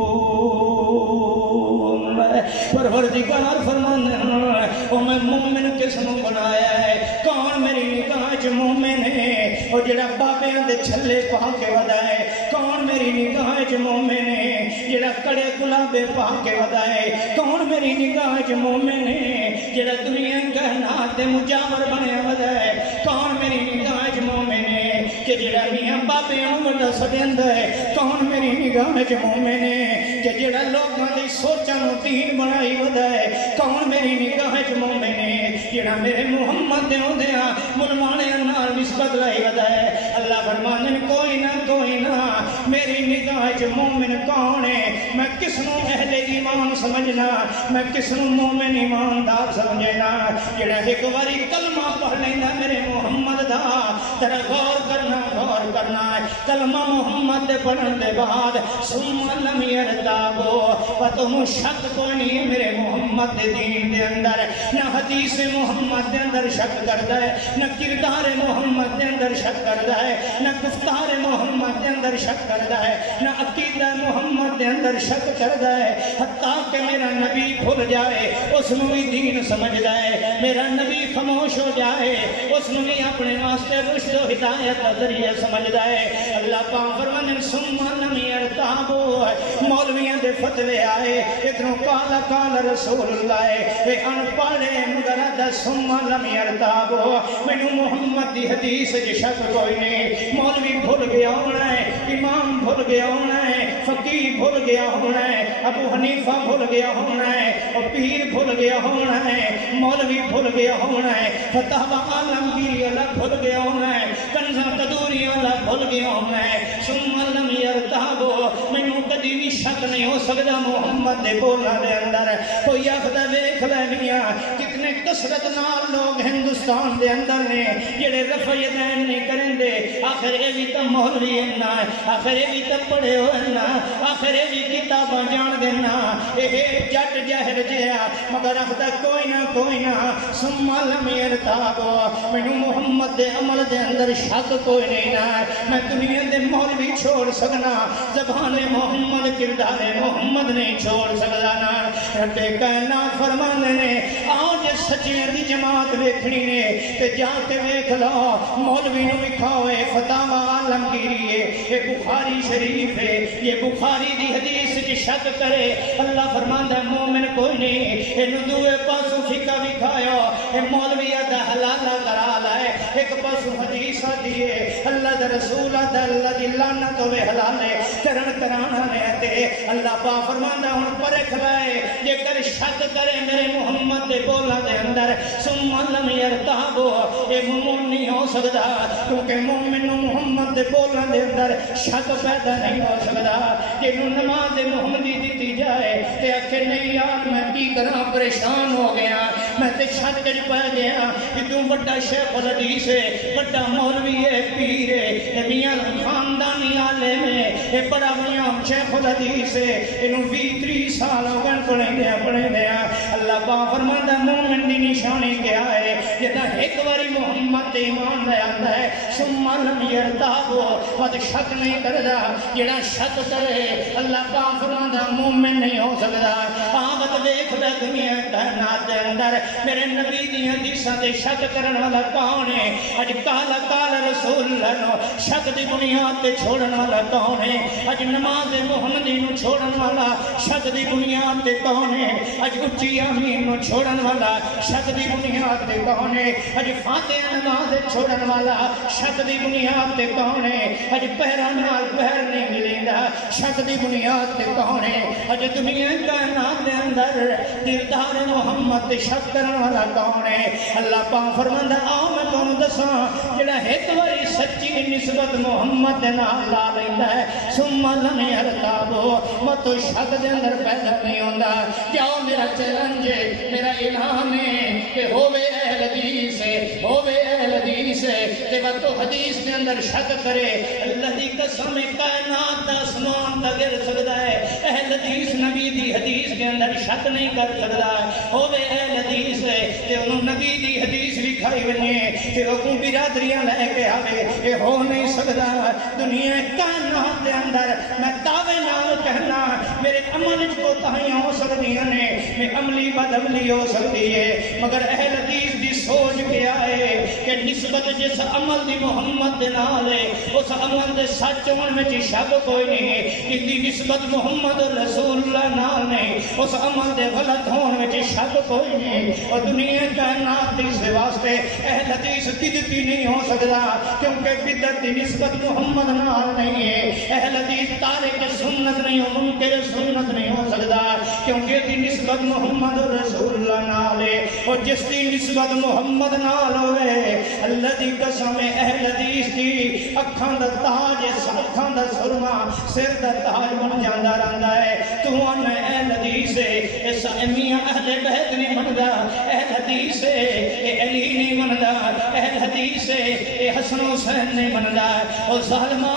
پروردگار فرمانے ہیں او میں مومن کس نو بنایا ہے کون میری نگاہ چ مومن ہے وہ جڑا بابیاں دے چھلے پا کے ودائے کون میری نگاہ چ مومن ہے جڑا کڑے گلابے پا کے ودائے کون میری نگاہ چ مومن ہے جڑا دنیا کائنات دے مجاور بنے ودائے کون میری نگاہ چ مومن ہے کہ جڑا میاں بابیاں وڈا سدیندا ہے کون میری نگاہ چ مومن ہے کہ جڑا لوکاں دی سوچاں نوں دین بنائی ودائے کون میری نگاہ چ مومن ہے جڑا میرے محمد دے ہوندیاں مسلماناں نال نسبت لائی ودائے اللہ فرماندے کوئی نہ میری نگاہ چ مومن کون ہے میں کس نوں اہل ایمان سمجھنا میں کس نوں مومن ایماندار سمجھنا جڑا ایک واری کلمہ پڑھ لیندا میرے محمد دا ذرا غور کرنا کلمہ محمد دے پڑھن دے بعد ثم لم یرتابو فتم شک کوئی نہیں میرے محمد دے دین دے اندر نہ حدیث محمد دے اندر شک کردا ہے نہ کردار محمد دے اندر شک کردا ہے نہ گفتار محمد دے اندر شک کردا ہے نہ عقیدہ محمد دے اندر شک کردا ہے حتیٰ کہ میرا نبی بھول جائے اس نو بھی دین سمجھدا ہے میرا نبی خاموش ہو جائے اس نو بھی اپنے واسطے رشد و ہدایت کا ذریعہ سمجھدا ہے اللہ پاک فرمانے ثم لم یرتابو مولویاں دے فتوے آئے ادھروں قال رسول اللہ اے ان پڑھے مگر دا ثم لم یرتابو مینوں محمد دی حدیث دی شک کوئی نہیں مولوی بھول گیا ہونا ہے امام بھول گیا ہونا ہے فقیہ بھول گیا ہونا ہے ابو حنیفہ بھول گیا ہونا ہے اور پیر بھول گیا ہونا ہے مولوی بھول گیا ہونا ہے فتح عالمگیری اللہ بھول گیا ہونا ہے کنزہ قدوری اللہ بھول گیا ہونا ہے ثم لم یرتابو مینوں کدی بھی شک نہیں ہو سکتا محمد دے بولنا دے اندر کوئی آخدہ ویکھ لے میاں کتنے کثرت نال لوگ ہندوستان دے اندر نے جڑے رفع یدین نہیں کریں دے آخر اے بھی تا مولوی اننا آخر اے بھی تا پڑھے ہو اننا آخر اے بھی کتاباں جان دینا اے جٹ جہر جیا مگر آخدہ کوئی نہ ثم لم یرتابو مینوں محمد دے عمل دے اندر شک کوئی نہیں نہ میں دنیا دے مولوی چھوڑ سکنا زبان محمد کردار محمد نہیں چھوڑ سکتا نا رب کائنات فرمانے نے آج سچیاں دی جماعت ویکھنی نے تے جا کے ویکھ لو مولوی نو وکھاوے فتح عالمگیری ہے یہ بخاری شریف ہے یہ بخاری دی حدیث کی شک کرے اللہ فرماندا ہے مومن کوئی نہیں اینو دوے پاسوں فقہ وکھایا اے مولوی دا حلال کرا لائے ایک پاسوں حدیث دیے اللہ دا رسول دا اللہ دی لعنت ہوے حلال کرن کرانا نے تے اللہ پاک فرماندا ہن پرکھ لائے جے کر شک کرے میرے محمد دے بولاں دے اندر ثم لم یرتابو اے مومن نہیں ہو سکدا کیونکہ مومن نو محمد دے بولاں دے اندر شک پیدا نہیں ہو سکدا جنوں نماز محمدی دتی جائے تے آکھے نہیں یار میں کی کراں پریشان ہو گیا میں تے شک وچ پے گیا کہ تو بڑا شیخ الحدیث ہے بڑا مولوی ہے پیر ہے میاں خاندانی عالم ہے اے بڑا میاں شیخ الحدیث ہے اینو 20-30 سال ہو گئے پڑھے دیا اللہ پاک فرماندا مومن دی نشانی کیا ہے جدا ایک واری محمد تے ایمان لے آندا ہے ثم لم یرتابو بد شک نہیں کردا جڑا شک کرے اللہ پاک فرماندا مومن نہیں ہو سکدا آمد دیکھ لے دنیا کائنات دے اندر میرے نبی دی حدیثاں تے شک کرن والا کون ہے اج کال رسول اللہ نو شک دی بنیاد تے چھوڑن والا کون ہے اج نماز محمدی نو چھوڑن والا شک دی بنیاد تے کون ہے اج اچھی آمین نو چھوڑن والا شک دی بنیاد تے کون ہے اج فاتحہ نماز چھوڑن والا شک دی بنیاد تے کون ہے اج پہرا نال پہر نہیں ملیندا شک دی بنیاد تے کون ہے اج دنیا کائنات دے اندر دلدار محمد تے شک کرن والا کون ہے اللہ پاک فرماندا آؤ میں تانوں دساں جڑا ایک واری سچی نسبت محمد دے نال لا لیندا ہے ثم لم یرتابو مت شک دے اندر پیدا نہیں ہوندا جاؤ میرا چیلنج میرا اعلان ہے کہ ہووے اہل حدیث ہووے اہل حدیث تے وہ حدیث دے اندر شک کرے اللہ دی قسم کائنات دا آسمان دا گر سکدا ہے اہل حدیث نبی دی حدیث دے اندر شک نہیں کر سکدا ہووے اہل حدیث تے انہوں نبی دی حدیث بھی کھائی ونجے پھر وہ برادریاں لے کے آوے یہ ہو نہیں سکدا دنیا کائنات دے اندر میں دعوے نال کہنا میرے عمل کوتاہیاں ہو سکتی ہیں میں عملی بدعملی ہو سکتی ہے مگر اہل حدیث دی سوچ کیا ہے کہ نسبت جس عمل دی محمد دے نال ہے اس عمل دے سچ ہون میں چی شک کوئی نہیں ہے دی نسبت محمد رسول اللہ نال نہیں اس عمل دے غلط ہون میں چی شک کوئی نہیں اور دنیا کائنات دی سے واسطے اہل حدیث بدعتی نہیں ہو سکتا کیونکہ بدعت دی نسبت محمد نال نہیں ہے اہل حدیث تارک سنت نہیں ہو منکر سنت نہیں ہو سکتا کیونکہ دی نسبت محمد رسول اللہ نال ہے اور جس دی نسبت محمد نال ہوئے اللہ دی قسم اہل حدیث دی اکھاں دا تاج اکھاں دا سرما سر دا تاج بن جاندا رہندا ہے تو ان اہل حدیث اس میاں اہل بیت نہیں مندا اہل حدیث اے علی نہیں مندا اہل حدیث اے حسن حسین نہیں مندا او ظالما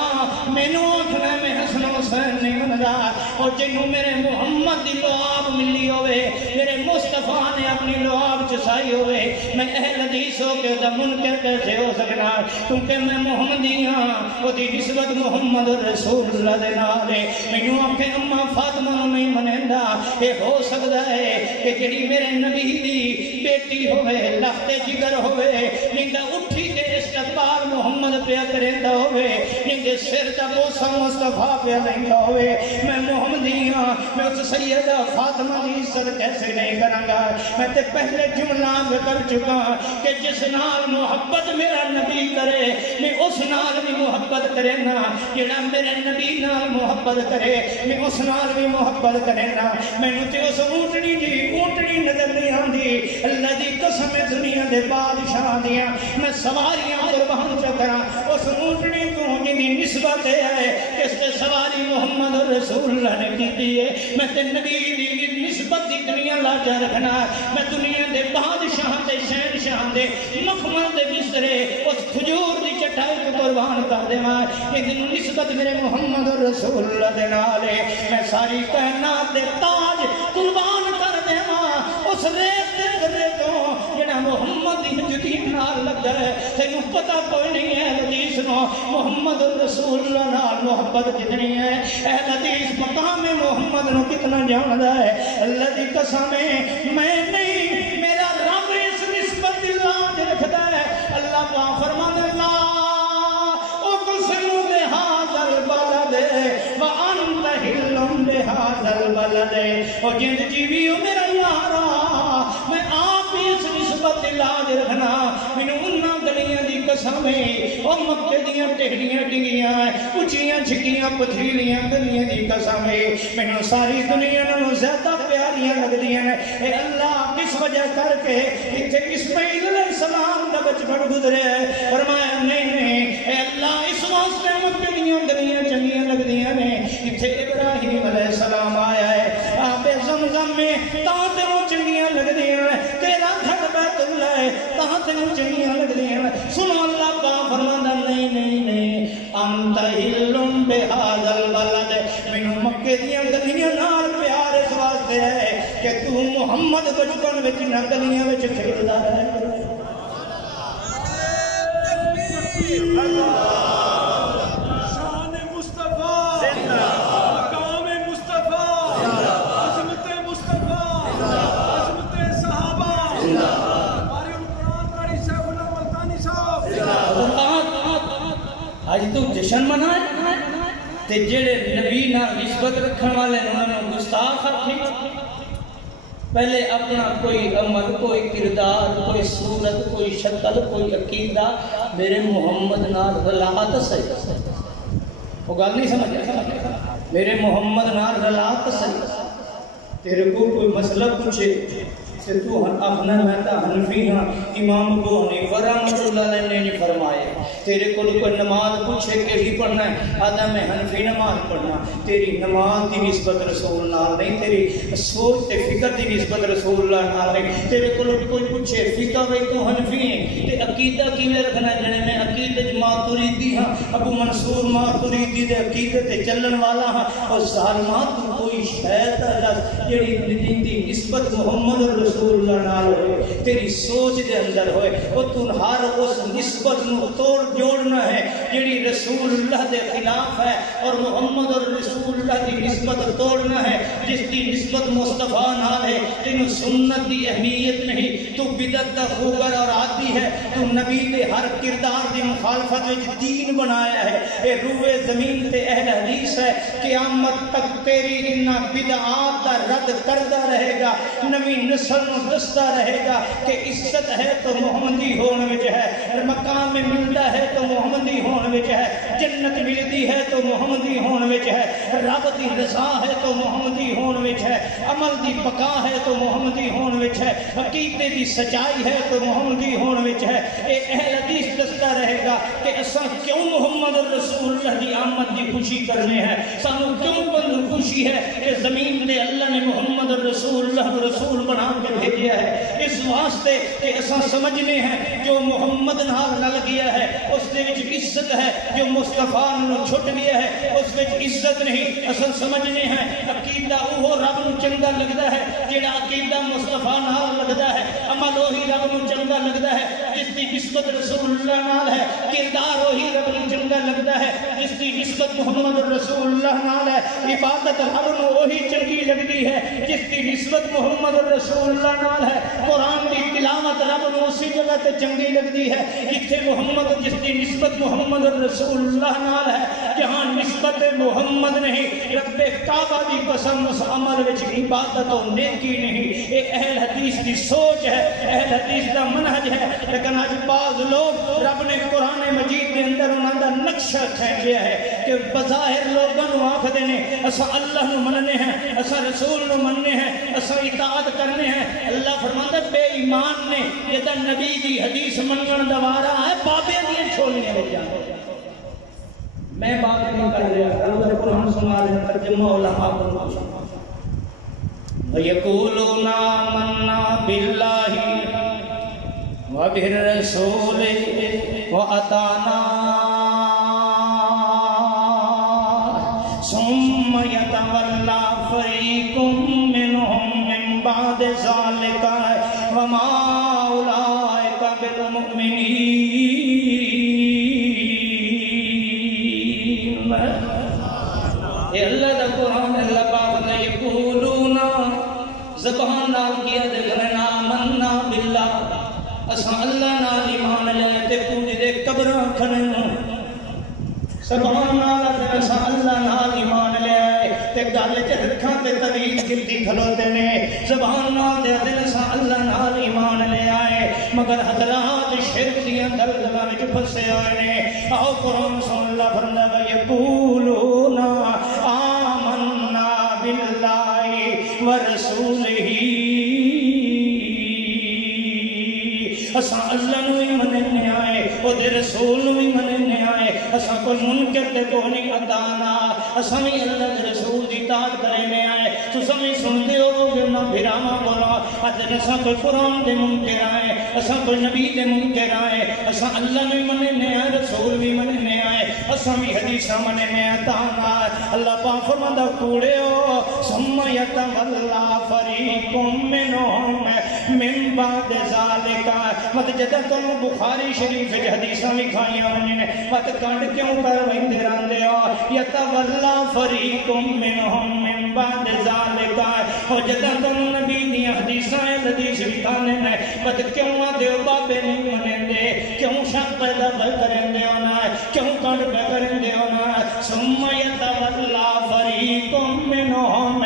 مینوں آکھنا میں حسن حسین نہیں مندا اور جنوں میرے محمد دی لعاب ملی ہوئے میرے مصطفیٰ نے اپنی لعاب چسائی ہوئے میں اہل حدیث ہو کے دا منکر کیسے ہو سکنا کیونکہ میں محمدی ہاں وہ دی نسبت محمد رسول اللہ دے نال ہے مینوں آکھے اماں فاطمہ نہیں منیندا یہ ہو سکتا ہے کہ جڑی میرے نبی دی بیٹی ہوئے لخت جگر ہوئے ننگا اٹھی کے استقبال محمد پہ کریندا ہوئے ننگے سر دا بوسہ مصطفیٰ پہ لیندا ہوئے میں محمدی ہاں میں اس سیدہ فاطمہ دی عزت کیسے نہیں کروں گا میں تے پہلے جملہ کر چکا کہ جس نال محبت میرا نبی کرے میں اس نال بھی محبت کرے نا جڑا میرے نبی نال محبت کرے میں اس نال بھی محبت کرے نا میں تے اس اونٹنی جی اونٹنی نظر نہیں آندی اللہ دی قسم دنیا دے بادشاہ دیاں میں سواریاں قربان چکراں اس اونٹنی کو جنی نسبت ہے کس تے سواری محمد رسول اللہ نے کیتی ہے میں تے نبی دی نسبت دی دنیا لاجا رکھنا میں دنیا دے بادشاہ دے شہنشاہ دے مخمل دے بسترے اس کھجور دی چٹائی کو قربان کر دے ماں یہ دن نسبت میرے محمد رسول اللہ دے نالے میں ساری کائنات دے تاج قربان کر دے ماں اس ریت دے ذرے تو جنہ محمد دی جدید نال لگ جائے تینوں پتہ کوئی نہیں ہے حدیث نو محمد رسول اللہ نال محبت کتنی ہے اہل حدیث مقام محمد نو کتنا جاندا ہے اللہ دی قسم میں نہیں میرا رب اس نسبت لاج رکھتا ہے اللہ پاک فرماتا ہے لا اقسم بہذا البلد وانت حل بہذا البلد اور جند جیویو میرا یارا میں آپ اس نسبت لاج رکھنا مینوں انہاں گلیاں دی قسم او مکے دیاں ٹہڑیاں ڈنگیاں اونچیاں چھکیاں پتھریلیاں گلیاں دی قسم مینوں ساری دنیا نالوں زیادہ پیاریاں لگدیاں اے اللہ کس وجہ کر کے ایتھے اسماعیل علیہ السلام دا بچپن گزرے فرمایا نہیں اے اللہ اس واسطے مکے دیاں گلیاں چنگیاں لگدیاں نے ایتھے ابراہیم علیہ السلام آیا ہے آب زمزم میں تاں تینوں چنگیاں لگدیاں تیرا گھر بیت اللہ ہے تاں تینوں چنگیاں لگدیاں سنو اللہ پاک فرماندا نہیں انت حل بہذا البلد مینوں مکے دیاں گلیاں نال پیار اس واسطے ہے کہ تو محمد بچپن وچ نہ گلیاں وچ کھیلدا ہے شان مصطفیٰ مقام مصطفیٰ عظمت مصطفیٰ عظمت صحابہ ہمارے قرآن قاری شیخ اللہ ملتانی صاحب آج تو جشن منائے تے جڑے نبی نال نسبت رکھن والے انہوں نے گستاخ آکھے پہلے اپنا کوئی عمل کوئی کردار کوئی صورت کوئی شکل کوئی عقیدہ میرے محمد نال رلاۃ سے وہ گل نہیں سمجھا میرے محمد نال رلاۃ سے تیرے کو کوئی مسئلہ پوچھے کہ تو اپنا مہتا حنفی ہاں امام ابو حنیفہ رحمۃ اللہ علیہ نے نہیں فرمائے تیرے کو کوئی نماز پوچھے کہ ہی پڑھنا ہے آدھا میں حنفی نماز پڑھنا تیری نماز دی نسبت رسول اللہ نہیں تیری سوچ تے فکر دی نسبت رسول اللہ نہیں تیرے کو کوئی پوچھے فقہ وے تو حنفی ہے تے عقیدہ کیویں رکھنا ہے جنے میں عقیدے ماتریدی ہاں، ابو منصور ماتریدی دے عقیدے تے چلن والا ہاں، اور ظالمات کوئی شاید جڑی دی نسبت محمد رسول اللہ نال ہوئے تیری سوچ دے اندر ہوئے، وہ تو ہر اس نسبت نو توڑ جوڑنا ہے جڑی رسول اللہ دے خلاف ہے، اور محمد رسول اللہ دی نسبت توڑنا ہے جس دی نسبت مصطفیٰ نال ہے۔ تینوں سنت دی اہمیت نہیں، تو بدعت دا خوگر اور عادی ہے، تو نبی دے ہر کردار دی مخالفت وچ دین بنایا ہے۔ اے روئے زمین تے اہل حدیث ہے، قیامت تک تیری انہاں بدعات دا رد کردا رہے گا، نوی نسل نو دستا رہے گا کہ عزت ہے تو محمدی ہون وچ ہے، مقام ملدا ہے تو محمدی ہون وچ ہے، جنت ملدی ہے تو محمدی ہون وچ ہے، رب دی رضا ہے تو محمدی ہون وچ ہے، عمل دی بقا ہے تو محمدی ہون وچ ہے، عقیدے دی سچائی ہے تو محمدی ہون وچ ہے۔ اے اہل حدیث دستا رہے گا کہ اساں کیوں محمد رسول اللہ دی آمد دی خوشی کرنے ہیں، سانو کیوں بند خوشی ہے کہ زمین دے اللہ نے محمد رسول اللہ رسول بنا کے بھیجا ہے، اس واسطے کہ اساں سمجھنے ہیں جو محمد نال رل گیا ہے اس دے وچ عزت ہے، جو مصطفیٰ نال چھٹ گیا ہے اس وچ عزت نہیں۔ اساں سمجھنے ہیں عقیدہ وہ رب نو چنگا لگدا ہے جڑا عقیدہ مصطفیٰ نال لگدا ہے، عمل وہی رب نو چنگا لگدا ہے جس دی نسبت رسول اللہ نال ہے، کردار وہی رب نو چنگا لگدا ہے جس دی نسبت محمد رسول اللہ نال ہے، عبادت رب نو وہی چنگی لگدی ہے جس دی نسبت محمد رسول اللہ نال ہے، قرآن دی تلاوت رب نو اسی جگہ تے چنگی لگدی ہے جتھے محمد جس دی نسبت محمد رسول اللہ نال ہے، جہاں نسبت محمد نہیں رب کعبہ دی قسم اس عمل وچ عبادت و نیکی نہیں۔ اے اہل حدیث دی سوچ ہے، اہل حدیث دا منہج ہے، لیکن آج بعض لوگ رب نے قرآن مجید دے اندر انہاں دا نقشہ کھینچ لیا ہے کہ بظاہر لوگوں نو آکھدے نے اسا اللہ نو مننے ہیں، اسا رسول نو مننے ہیں، اسا اطاعت کرنے ہیں۔ اللہ فرماتا بے ایمان نے جدا نبی دی حدیث منگن دوارا ہے بابے دی چھوڑنے لے جانے۔ میں بات نہیں کر رہا، اللہ قرآن سنا رہے ہیں ترجمہ علماء کو وَيَقُولُونَ آمَنَّا بِاللَّهِ وَبِالرَّسُولِ وَأَطَعْنَا ثُمَّ يَتَوَلَّى فَرِيقٌ مِّنْهُم مِّن بَعْدِ ذَلِكَ وَمَا أُولَٰئِكَ بِالْمُؤْمِنِينَ۔ اے اللہ دا قرآن اللہ پاک نے یقولون زبان نال کیا دیکھنا آمنا باللہ، اساں اللہ نال ایمان لے تے پوج دے قبراں کھنے، زبان نال اساں اللہ نال ایمان لے تے گل تے رکھاں تے طویل گنتی کھلوتے نے، زبان نال دے دل اساں اللہ نال ایمان لے آئے، مگر حضرات شرک دیاں دلدلاں وچ پھسے ہوئے نے۔ آؤ قرآن سن اللہ فرماتا ہے یقولون آمنا باللہ ورسولہ، اساں اللہ نو ہی مننے آئے، او دے رسول نو ہی مننے آئے، اساں کوئی منکر تے کوئی نہیں اتانا، اساں بھی اللہ دے رسول دی اطاعت کرنے آئے۔ تو سمجھ سنتے ہو کہ نہ بھراما بولا ادھر اساں کوئی قرآن دے منکر آئے، اساں کوئی نبی دے منکر آئے، اساں اللہ نو ہی مننے آئے، رسول بھی مننے آئے، اساں بھی حدیثاں مننے اتانا۔ اللہ پاک فرماتا کوڑے ہو ثم یتولی فریق منہم من بعد ذالک، مت جدہ تم بخاری شریف حدیثاں لکھائیاں نے مت کنڈ کیوں کر ویندے رہندے ہو، یتولی فریق منہم من بعد ذالک، او جدہ تم نبی دی حدیثاں حدیث لکھانے نے مت کیوں آدے ہو بابے نہیں منندے، کیوں شک پیدا کرندے ہو نا، کیوں کنڈ پہ کرندے ہو نا۔ ثم یتولی فریق منہم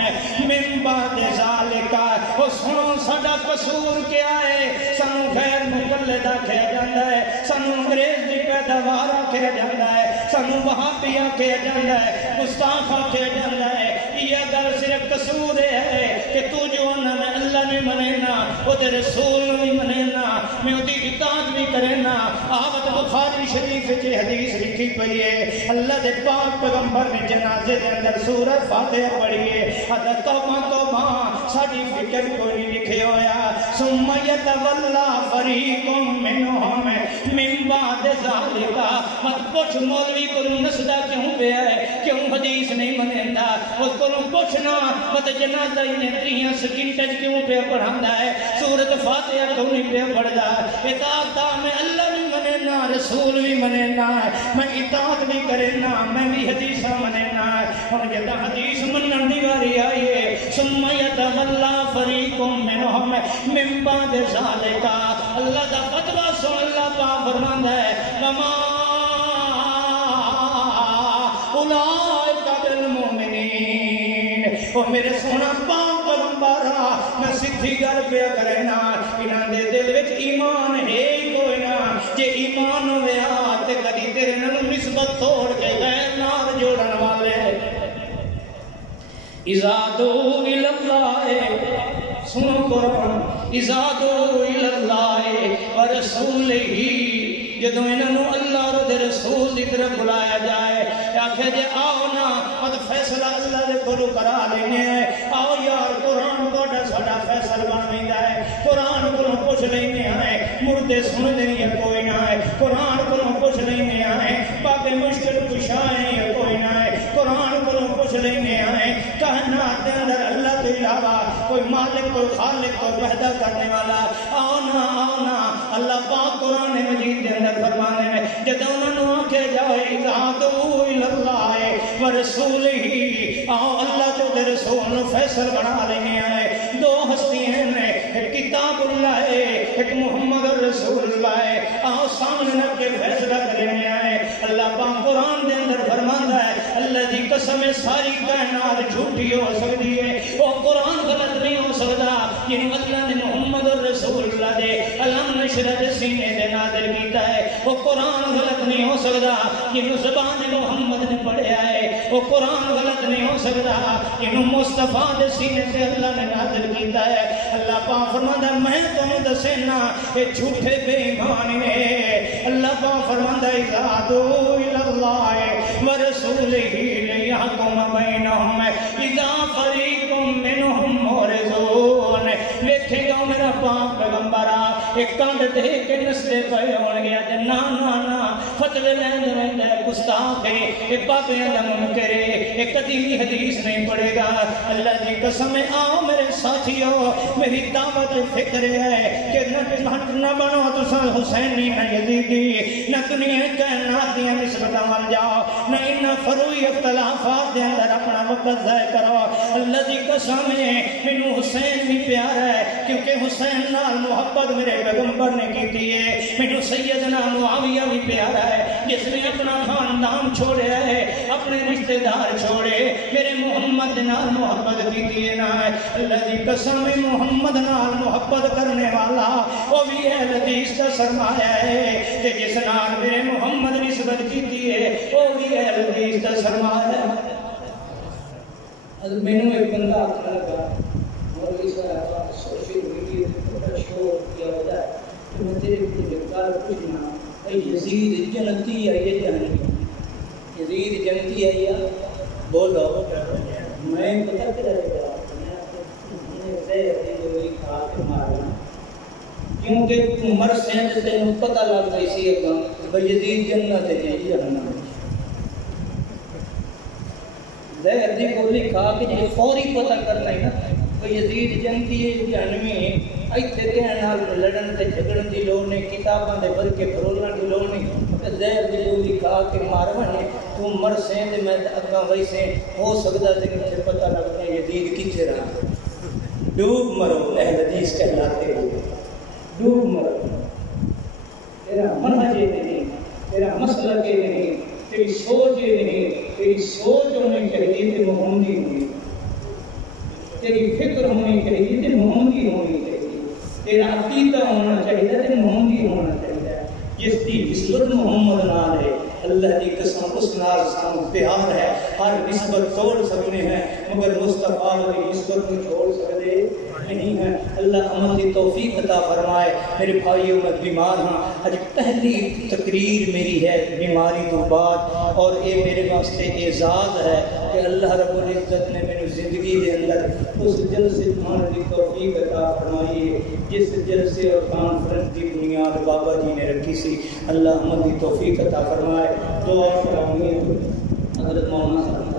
من بعد ذالک، او سنو ساڈا قصور کیا ہے، سانو غیر مقلد آکھیا جاندا ہے، سانو انگریز دی پیداوار آکھیا جاندا ہے، سانو وہابی آکھیا جاندا ہے، گستاخ آکھیا جاندا ہے۔ یہ گل صرف قصور ہے کہ تو جو انہاں میں اللہ نے منینا، او دے رسول نے منینا، میں دی اطاعت بھی کرنا۔ آوت بخاری شریف وچ حدیث لکھی پئی ہے، اللہ دے پاک پیغمبر نے جنازے دے اندر سورۃ فاتحہ پڑھی ہے، ادا توبہ توبہ ساڈی فکر کوئی نہیں لکھے ہویا۔ ثم یتولی فریق منہم من بعد ذالکا مت پوچھ مولوی کو نسدا کیوں پہ ہے کیوں حدیث نہیں منیندا اس کو پوچھنا مت جنازہ انہیں 3 سکنٹج کیوں پہ پڑھاندا ہے سورۃ فاتحہ کیوں نہیں پہ پڑھدا اطاعت میں اللہ بھی منینا رسول بھی منینا میں اطاعت بھی کرنا میں بھی حدیثاں منینا ہن جدا حدیث منن دی واری آئی ہے ثم یتولا فریق منهم من بعد ذلك اللہ دا فتویٰ سن اللہ پاک فرماندا ہے وما اولئک بالمؤمنین او میرے سونا پاک پیغمبرا میں سیدھی گل پیا کرنا انہاں دے دل وچ ایمان ہے کوئی نہ جے ایمان ہویا تے کدی تیرے نال نسبت توڑ کے غیر نال جوڑن والے اذا دعوا الی اللہ سنو قرآن اذا دعوا الی اللہ ورسولہ جدوں انہوں اللہ اور رسول کی طرف بلایا جائے آخر جے آؤ نا مت فیصلہ اللہ دے کولوں کرا لینے ہیں آؤ یار قرآن کوڑا ساڈا فیصل بن ویندا ہے قرآن کولوں پوچھ لینے ہیں مردے سن دینی کوئی نہ ہے قرآن کولوں پوچھ لینے ہیں باقی مشکل کشائیں کوئی نہ ہے قرآن کولوں پوچھ لینے ہیں کائنات دے اندر اللہ کے علاوہ کوئی مالک کوئی خالق کوئی پیدا کرنے والا آؤ نا اللہ پاک قرآن مجید دے اندر فرمانے میں جدوں انہوں آکھے جائے اذا دعوا الی اللہ ورسولہ آؤ اللہ تو رسول فیصل بنا لینے آئے دو ہستی ہیں ایک کتاب اللہ ہے ایک محمد رسول اللہ ہے آؤ سامنے رکھ کے فیصلہ کرنے آئے اللہ پاک قرآن دے اندر فرماتا ہے اللہ دی قسم ساری کائنات جھوٹی ہو سکتی ہے وہ قرآن غلط نہیں ہو سکتا جن اللہ نے محمد رسول اللہ دے علم نشرہ دے سینے دے نازل کیتا ہے وہ قرآن غلط نہیں ہو سکتا جن زبان محمد نے پڑھیا ہے وہ قرآن غلط نہیں ہو سکتا جن مصطفیٰ دے سینے سے اللہ نے نازل کیتا ہے اللہ پاک فرماتا ہے میں تمہیں دسینا یہ جھوٹے بے ایمان نے اللہ پاک فرماتا ہے اذا دعوا الی اللہ ورسولہ لیحکم بینہم اذا فریق منہم معرضون ویکھے گا میرا پاک پیغمبرا ایک کانڈ دے کے نسلے پہ ہون گیا جے نا فتوے لیند رہندا ہے گستاخ ہے ایک بابے دا منکر ہے ایک قدیمی حدیث نہیں پڑھے گا اللہ دی قسم آؤ میرے ساتھیو میری دعوت فکر ہے کہ نہ بنو تساں حسینی نہ یزیدی نہ دنیا کائنات دی نسبتاں ول جاؤ نہ ان فروئی اختلافات دے اندر اپنا وقت ضائع کرو اللہ دی قسم ہے مینوں حسین بھی پیار ہے کیونکہ حسین نال محبت میرے پیغمبر نے کی ہے مینوں سیدنا معاویہ بھی پیارا ہے جس نے اپنا خاندان چھوڑیا ہے اپنے رشتہ دار چھوڑے میرے محمد نال محبت کی ہے نا اللہ دی قسم محمد نال محبت کرنے والا وہ بھی ہے حدیث کا سرمایہ ہے کہ جس نال میرے محمد نسبت کی ہے وہ بھی ہے حدیث کا سرمایہ ہے مینوں ایک بندہ اچھا لگا مولوی صاحب سوشل میڈیا پر شو کیا ہوتا ہے تو میں تیرے کو جگہ پوچھنا اے یزید جنتی ہے یہ جہنمی یزید جنتی ہے یا بولو میں پتہ کرے گا میں سے یہ کھا کے مارنا کیونکہ عمر سینت سے پتہ لگ گئی سی کہ یزید جنت ہے یہ جہنم زہر دی گولی کھا کے جی فوری پتہ کرنا ہے نا کہ یزید جنتی ہے جہنمی ایتھے کہن نال لڑن تے جھگڑن دی لوڑ نہیں کتاباں دے بھر کے پرولن دی لوڑ نہیں زہر دی گولی کھا کے مارنا ہے تو مر سے تے میں اگاں ویسے ہو سکدا تے کہ پتہ لگتا ہے یزید کتے رہا ڈوب مرو اہل حدیث کہلاتے ہو ڈوب مرو تیرا منہج نہیں تیرا مسلک نہیں تیری سوچ نہیں تیری سوچ ہونی چاہیے کہ محمدی ہونی تیری فکر ہونی چاہیے کہ محمدی ہونی چاہیے تیرا عقیدہ ہونا چاہیے کہ محمدی ہونا چاہیے جس کی نسبت محمد نال ہے اللہ کی قسم اس نال سان پیار ہے ہر نسبت توڑ سکتے ہیں مگر مصطفیٰ کی نسبت کو چھوڑ سکتے نہیں ہیں، اللہ عمل کی توفیق عطا فرمائے۔ میرے بھائیوں میں بیمار ہاں، اج پہلی تقریر میری ہے بیماری تو بعد، اور یہ میرے واسطے اعزاز ہے کہ اللہ رب العزت نے میری زندگی کے اندر اس جلسے کھانے کی توفیق عطا فرمائی ہے جس جلسے اور کانفرنس کی بنیاد بابا جی نے رکھی سی۔ اللہ عمل کی توفیق عطا فرمائے۔ دعا فرمائے حضرت مولانا